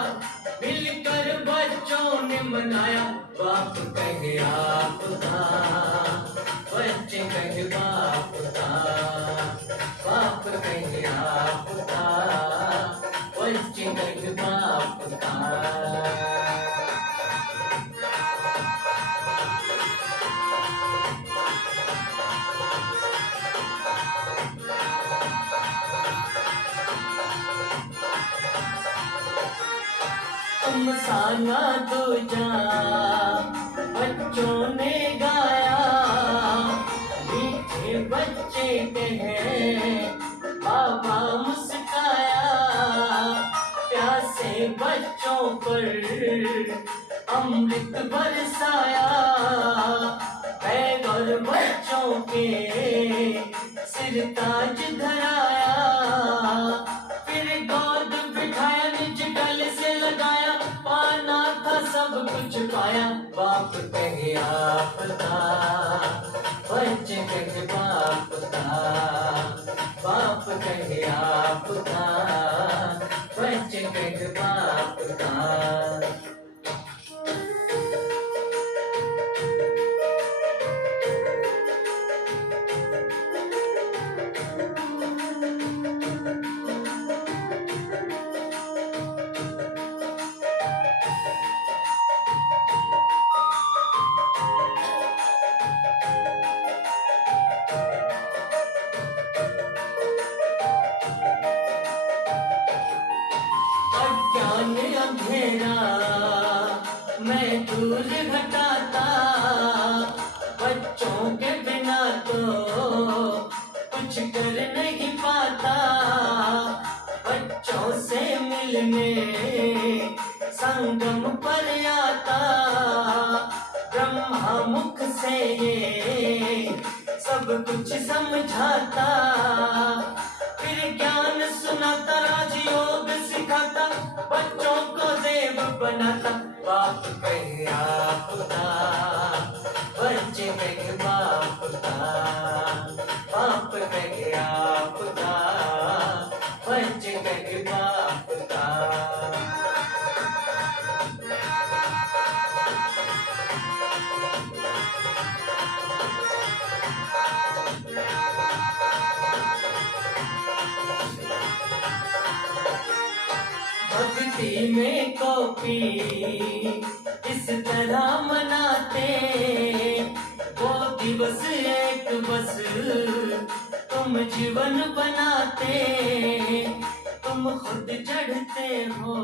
मिलकर बच्चों ने मनाया बाप कहे आपका, बच्चे कहे बाप का, बाप कहे आपका, बच्चे कहे बाप का। साना दूजा बच्चों ने गाया, मीठे बच्चे कहे बाबा मुस्काया, प्यासे बच्चों पर अमृत बरसाया, बैग और बच्चों के सिर ताज धराया, फिर गोद बिठाया निज गले से लगाया, पाना था सब कुछ पाया बाप कहे आपका, बच्चे कहे बाप का, बाप कहे आपका, बच्चे कहे बाप का। अज्ञान अंधेरा मैं दूर हटाता, बच्चों के बिना तो कुछ कर नहीं पाता, बच्चों से मिलने संगम पर आता, ब्रह्मा मुख से ये सब कुछ समझाता, फिर ज्ञान सुनाता, राजयोग सिखाता, बच्चों को देव बनाता बाप कहे आपका, बच्चे कहे बाप का, बाप कहे आपका, बच्चे कहे बाप का। भक्ति में कॉपी इस तरह मनाते, वो दिवस एक बस तुम जीवन बनाते। तुम खुद चढ़ते हो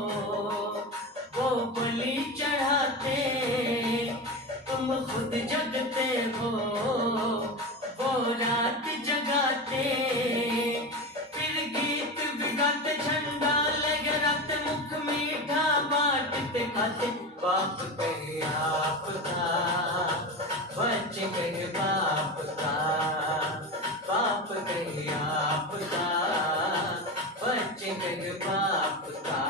वो बलि चढ़ाते, तुम खुद जगते हो वो रात जगाते। फिर गीत बिगाते, झंडा लहराते, मुख मीठा बांटते खाते। बाप कहे आपका, बच्चे कहे बाप का, बाप कहे आपका, बच्चे कहे बाप का।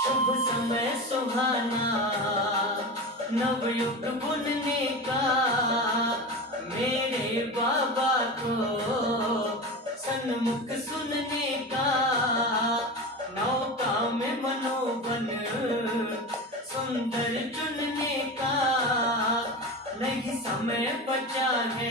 शुभ समय सुहाना नवयुग बुनने का, मेरे बाबा को सन्मुख सुनने का। नौका में मनोबन सुंदर चुनने का, नहीं समय बचा है